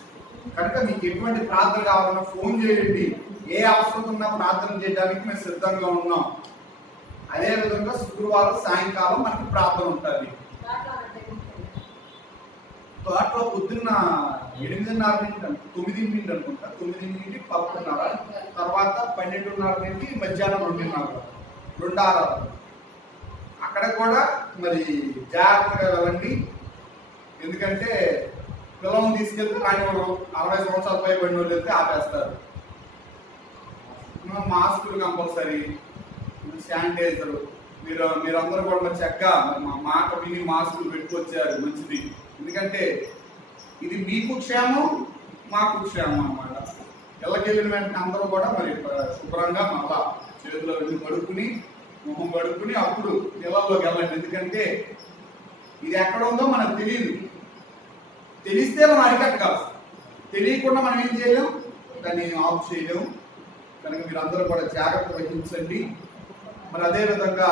కనుక మీకు ఎటువంటి ప్రార్థన కావాలన్నా ఫోన్ చేయండి. ఏ అవసరం ఉన్నా ప్రార్థన చేయడానికి మేము సిద్ధంగా ఉన్నాం. అదేవిధంగా శుక్రవారం సాయంకాలం మనకి ప్రార్థన ఉంటుంది. తోటలో పొద్దున్న 8:30 నుండి 9 నుండి అనుకుంటా, 9 నుండి 10:30, తర్వాత 12:30 నుండి మధ్యాహ్నం 2:30, 2 ఆరాధన. అక్కడ కూడా మరి జాగ్రత్తగా వెళ్ళండి. ఎందుకంటే పిల్లలను తీసుకెళ్తే రానివ్వడం, 60 సంవత్సరాల పైబడిన వాళ్ళు వెళ్తే ఆపేస్తారు. మాస్కులు కంపల్సరీ, శానిటైజర్. మీరందరూ కూడా మరి చక్కగా మా మాట విని మాస్కులు పెట్టుకొచ్చారు, మంచిది. ఎందుకంటే ఇది మీకు క్షేమం, మాకు క్షేమం అన్నమాట. ఇళ్ళకెళ్ళిన వెంటనే అందరూ కూడా మరి శుభ్రంగా మళ్ళా చేతులు వెళ్ళి కడుక్కుని, ముఖం కడుక్కుని అప్పుడు ఇళ్లలోకి వెళ్ళండి. ఎందుకంటే ఇది ఎక్కడ ఉందో మనకు తెలియదు. తెలిస్తే మనం అరికట్టగలం, తెలియకుండా మనం ఏం చేయలేం, దాన్ని ఆఫ్ చేయలేము. కనుక మీరు అందరూ కూడా జాగ్రత్త వహించండి. మరి అదేవిధంగా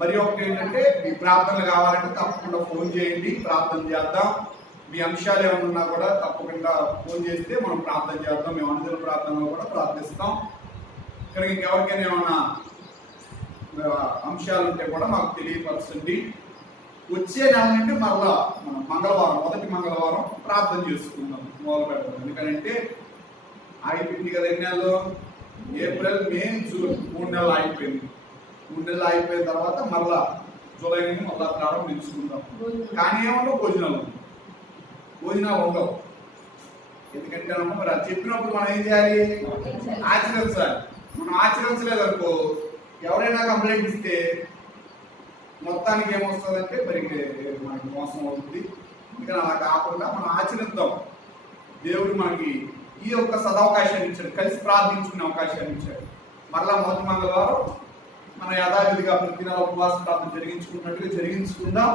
మరి ఒకటి ఏంటంటే, మీ ప్రార్థనలు కావాలంటే తప్పకుండా ఫోన్ చేయండి, ప్రార్థన చేద్దాం. మీ అంశాలు ఏమైనా ఉన్నా కూడా తప్పకుండా ఫోన్ చేస్తే మనం ప్రార్థన చేద్దాం. మేము అందరి ప్రార్థనలో కూడా ప్రార్థిస్తాం. ఇక్కడ ఇంకెవరికైనా ఏమైనా అంశాలు ఉంటే కూడా మాకు తెలియపరచండి. వచ్చే నెల నుండి మరలా మనం మంగళవారం, మొదటి మంగళవారం ప్రార్థన చేసుకుందాం, మొదలు పెడతాం. ఎందుకంటే అయిపోయింది కదా, ఎన్ని నెలలు? ఏప్రిల్, మే, జూన్, 3 నెలలు అయిపోయింది. 3 నెలలు అయిపోయిన తర్వాత మరలా జూలై నుండి మరలా ప్రారంభించుకుందాం. కానీ ఏమన్నా భోజనాలు ఉండవు. ఎందుకంటే మరి అది చెప్పినప్పుడు మనం ఏం చేయాలి? ఆచరించాలి. మనం ఆచరించలేదనుకో, ఎవరైనా కంప్లైంట్ ఇస్తే మొత్తానికి ఏమొస్తుందంటే మరి మనకి మోసం అవుతుంది. అందుకని అలా కాకుండా మనం ఆచరిద్దాం. దేవుడు మనకి ఈ యొక్క సదవకాశాన్ని ఇచ్చాడు, కలిసి ప్రార్థించుకునే అవకాశాన్ని ఇచ్చాడు. మరలా మొదటి మంగళవారం మన యథావిధిగా ప్రతి నెల ఉపవాస ప్రార్థన జరిగించుకున్నట్టుగా జరిగించుకుందాం.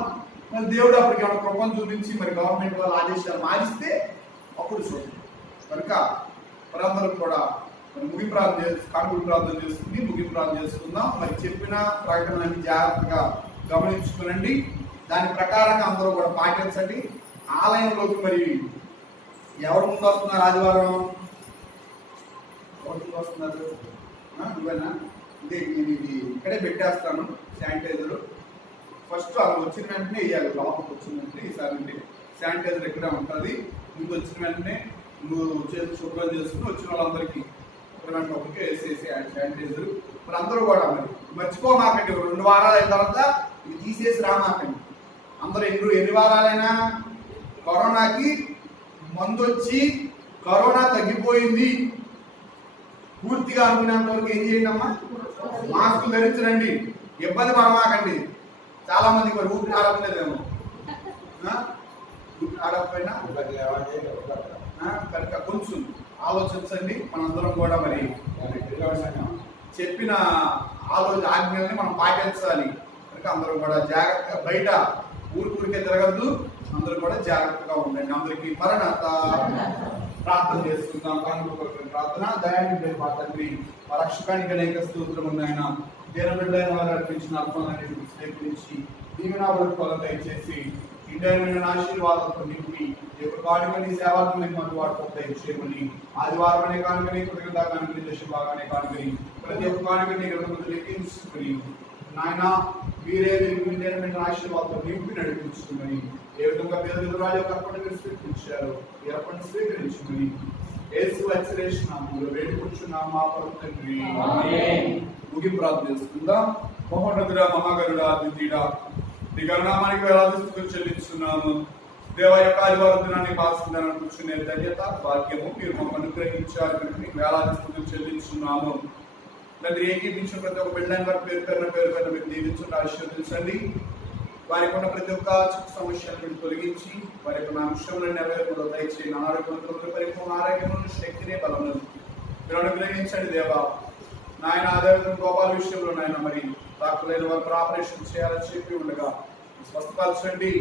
మరి దేవుడు అప్పటికి ఏమైనా కృపను చూపించి మరి గవర్నమెంట్ వాళ్ళ ఆదేశాలు మారిస్తే అప్పుడు చూడండి. కనుక మనందరం కూడా ముగి ప్రార్థన కానుకలు ప్రార్థన చేసుకుని ముగి ప్రార్థన చేసుకుందాం. మరి చెప్పిన ప్రకటనని జాగ్రత్తగా గమనించుకునండి, దాని ప్రకారంగా అందరూ కూడా పాటించండి. ఆలయంలోకి మరి ఎవరు ముందు వస్తున్నారు? ఆదివారం ఎవరు ముందు వస్తున్నారు? నువ్వేనా? ఇదే నేను ఇది ఇక్కడే పెట్టేస్తాను శానిటైజర్. ఫస్ట్ అలా వచ్చిన వెంటనే వేయాలి. లోపలికి వచ్చిన వెంటనే ఈసారి నుండి శానిటైజర్ ఎక్కడే ఉంటుంది. ముందు వచ్చిన వెంటనే నువ్వు చేతి శుభ్రం చేసుకుని వచ్చిన వాళ్ళందరికీ ఒకరికి వేసేసి శానిటైజర్. మరి అందరూ కూడా మరి మర్చిపోమాకండి. 2 వారాలు అయిన తర్వాత ఇది తీసేసి రామాకండి. అందరూ ఎన్ని వారాలైనా కరోనాకి మందు వచ్చి కరోనా తగ్గిపోయింది పూర్తిగా అనుకునేంత వరకు ఏం చేయండి అమ్మా? మాస్కులు ధరించరండి. ఇబ్బంది పడమాకండి. చాలా మందికి మరి ఊపిరి ఆడట్లేదేమో, ఊపిరి ఆడకపోయినా కనుక కొంచెం ఆలోచించండి. మనందరం కూడా మరి చెప్పిన ఆజ్ఞల్ని మనం పాటించాలి. కనుక అందరూ కూడా జాగ్రత్తగా, బయట ఊరికే తిరగద్దు. అందరూ కూడా జాగ్రత్తగా ఉండండి. అందరికీ మరణత ప్రార్థన చేసుకుందాం. ప్రార్థన దయాన్ని మా తండ్రి, మా రక్షకానికి అనేక స్తోత్రములు. ఆయన దేనబిడ్డైన వారు అర్పించిన అర్పణలన్నింటినీ స్వీకరించి దీవెనాలను కొలత దయచేసి ఇండైన ఆశీర్వాదంతో నింపి ఎప్పుడు కానుకని సేవాత్మని మనకు వాటితో దయచేయమని, ఆదివారం అనే కానుకని, కృతజ్ఞత కానుకని, దశభాగానే కానుకని, ప్రతి ఒక్క కానుకని గ్రంథములు లెక్కించుకుని నాయన వీరే ఇండైన ఆశీర్వాదంతో నింపి నడిపించుకుని, ఏ విధంగా పేదల రాజు యొక్క అర్పణను స్వీకరించారు ఈ అర్పణను స్వీకరించుకుని యేసు అచ్చరేషనామములో వేడుకొంచున్నాము మా పరమ తండ్రి. ఆమేన్. ముగింపు ప్రార్థన చేసుకుందాం. మహోన్నతుడా, మహాగరుడా, ద్వితీయుడా, నీ గణనామానికి వేలాది స్తుతులు చెల్లిస్తున్నాము. దేవ యొక్క ఆదివారం దినాన్ని పాల్గొందని కూర్చునే ధన్యత భాగ్యము మీరు మమ్మల్ని అనుగ్రహించారు కనుక నీకు వేలాది స్తుతులు చెల్లిస్తున్నాము. తండ్రి, ఏకీపించిన ప్రతి ఒక్క బిడ్డని వారి పేరు పేరున మీరు దీవించండి, ఆశీర్వదించండి. వారికి ఉన్న ప్రతి ఒక్క సమస్యలను తొలగించి వారి యొక్క అంశంలో నెరవేర్పులో దయచేయండి. అనారోగ్యవంతులకు పరిపూర్ణ ఆరోగ్యములను, శక్తిని, బలమును మీరు అనుగ్రహించండి దేవా. నాయన అదేవిధంగా గోపాల విషయంలో నాయన మరి డాక్టర్లైన వారికి ఆపరేషన్ చేయాలని చెప్పి ఉండగా స్వస్థపరచండి.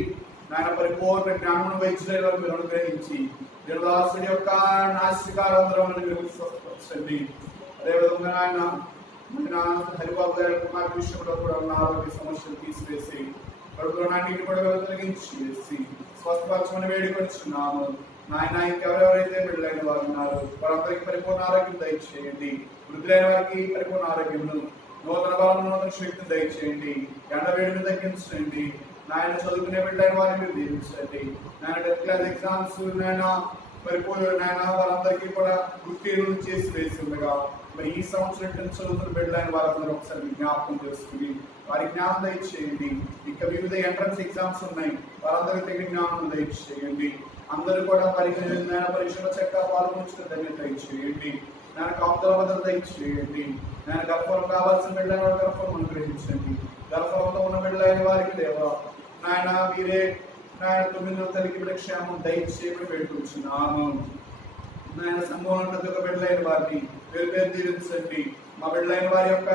నాయన పరిపూర్ణ జ్ఞానమును వైద్యులైన వారు మీరు అనుగ్రహించి దేవదాసుడి యొక్క నాసికారంధ్రం మీరు స్వస్థపరచండి. అదేవిధంగా ఆయన హరిబాబు గారి కుమార్ విషయంలో కూడా ఉన్న ఆరోగ్య సమస్యలు తీసివేసి కడుపులో నాటిని కూడా తొలగించి వేసి స్వస్థపరచమని వేడుకొనిచున్నాము. నాయన ఇంకెవరెవరైతే బిడ్డలైన వారు ఉన్నారు వారందరికీ పరిపూర్ణ ఆరోగ్యం దయచేయండి. వృద్ధులైన వారికి పరిపూర్ణ ఆరోగ్యమును, నూతన బలం, నూతన శక్తిని దయచేయండి. ఎండ వేడిని తగ్గించండి. నాయన చదువుకునే బిడ్డలైన వారిని మీరు దీవించండి. నాయన 10th క్లాస్ ఎగ్జామ్స్ నాయన పరిపూర్ణ నాయన వారందరికీ కూడా గుర్తీలు చేసి వేసి ఉండగా మరి ఈ సంవత్సరం చదువుతున్న బిడ్డలైన వారందరూ ఒకసారి జ్ఞాపకం చేసుకుని వారి జ్ఞానం దయచేయండి. ఇంకా వివిధ ఎంట్రన్స్ ఎగ్జామ్స్ ఉన్నాయి, వారందరికీ తగిన జ్ఞానం దయచేయండి. అందరూ కూడా పరీక్షలో చక్కగా పాల్గొంచుకుని ధన్యత దయచేయండి. నేను కాపుదల భద్రత దయచేయండి. నేను గర్భం కావాల్సిన బిడ్డలైన వారి గర్భం అనుగ్రహించండి. గర్భంతో ఉన్న బిడ్డలైన వారికి దేవా నాయన మీరే నాయన 9వ తల్లికి బిడ్డ క్షేమం దయచేయమని వేడుకుంటున్నాము. నాయన సంఘంలో ప్రతి ఒక్క బిడ్డలైన వారిని పేరు పేరు దీవించండి. మా బిడ్డలైన వారి యొక్క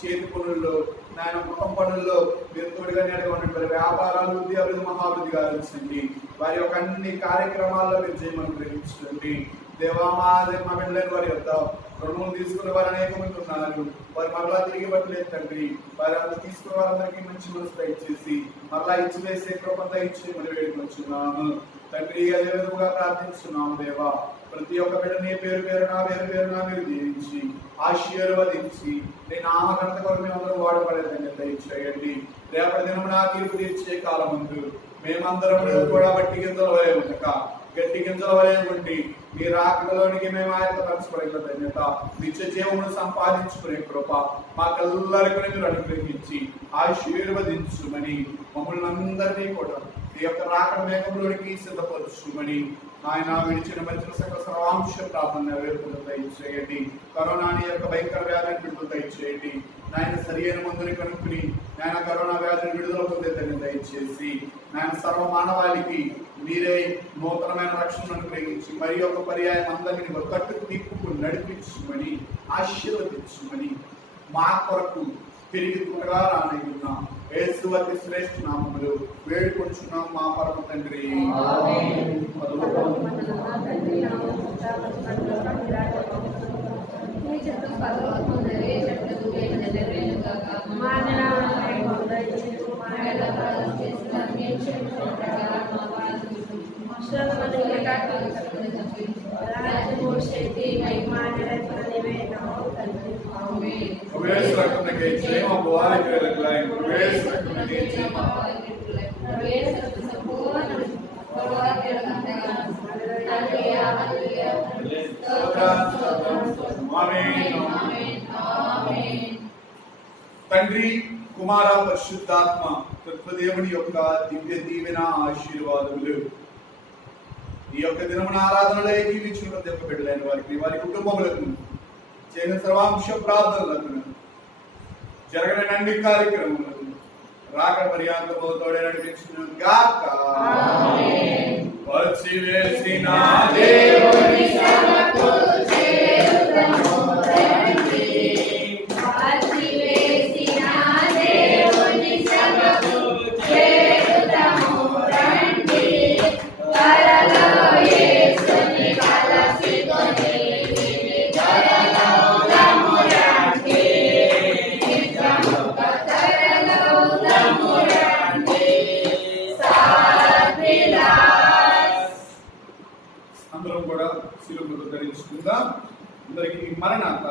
చేతి పనుల్లో నాయన కుటుంబ పనుల్లో మీరు తోడుగా ఉన్నటువంటి వ్యాపారాలు అభివృద్ధి మహాభివృద్ధి గావించండి. వారి యొక్క అన్ని కార్యక్రమాల్లో మీరు జయమని గ్రహించండి. దేవా మా బిడ్డలైన వారి యొక్క రుణం తీసుకున్న వారు అనేక మంది ఉన్నారు. వారు మరలా తిరిగి ఇవ్వట్లేదు తండ్రి. వారు అంత తీసుకున్న వారందరికీ మంచి మనసు దయచేసి మరలా ఇచ్చి వేసే కృప ఇచ్చి వేడుకొచ్చున్నాము తండ్రి. అదే విధముగా ప్రార్థిస్తున్నాము దేవా. ప్రతి ఒక్క బిడ్డని పేరు పేరున మీరు దీవించి ఆశీర్వదించి నీ నామఘనత కొరకు మేమందరూ వాడబడేదని దయచేయండి. రేపటి దినమున తీర్పు తీర్చే కాలం ముందు మేమందరం కూడా బట్టి గింజల వలె ఉండక గట్టి గింజల వలె ఉండి మీ రాకడలోనికి మేము ఆయత్తపరచబడిన ధన్యత నిత్య జీవమును సంపాదించుకునే కృప మాకెల్లరికీ మీరు అనుగ్రహించి ఆశీర్వదించుమని మమ్మల్ని అందరినీ కూడా ఈ యొక్క రాకడ మేఘంలోనికి సిద్ధపరచుమని ఆయన విడిచిన మంచి సర్వాంశ ప్రార్థన నెరవేర్పులు దయచేయండి. కరోనాని యొక్క భయంకర వ్యాధిని విడుదల దయచేయండి. నాయన సరియైన మందుని కనుక్కుని నాయన కరోనా వ్యాధిని విడుదల పొందేదని దయచేసి నాయన సర్వ మానవాళికి మీరే నూతనమైన రక్షణను అనుగ్రహించి మరి ఒక పర్యాయం అందరినీ కట్టుకు తిప్పుకు నడిపించుమని ఆశీర్వదించుమని మా కొరకు తిరిగి త్వరగా రానయ్యున్న యేసు అతి శ్రేష్ఠ నామములో వేడుకొంచున్నాం మా పరమ తండ్రి. प्रवेश रखने के जय मां बुआई के लगलाइन प्रवेश रखने के जय मां प्रवेश रखने संपूर्ण बुआई के हालेलुया हालेलुया आमीन आमीन. తండ్రి కుమార పరిశుద్ధాత్మ తత్వదేవుని యొక్క దివ్య దీవెన ఆశీర్వాదములు ఈ యొక్క దినమున ఆరాధనలో ఏకీవించిన ప్రతి ఒక్క బిడ్డలైన వారికి వారి కుటుంబములకు చేయని సర్వాంశ ప్రార్థనలకు జరగని అన్ని కార్యక్రమములకు రాక పర్యాంతము తోడే నడిపించును గాక. వచ్చివేసిన దేవుని సభకు చేరుదము రండి. వచ్చివేసిన దేవుని సభకు చేరుదము రండి. త్వరలో యేసుని కలసికొని అందరం కూడా శిలువను ధరించుకుందాం. అందరికీ మరణాత.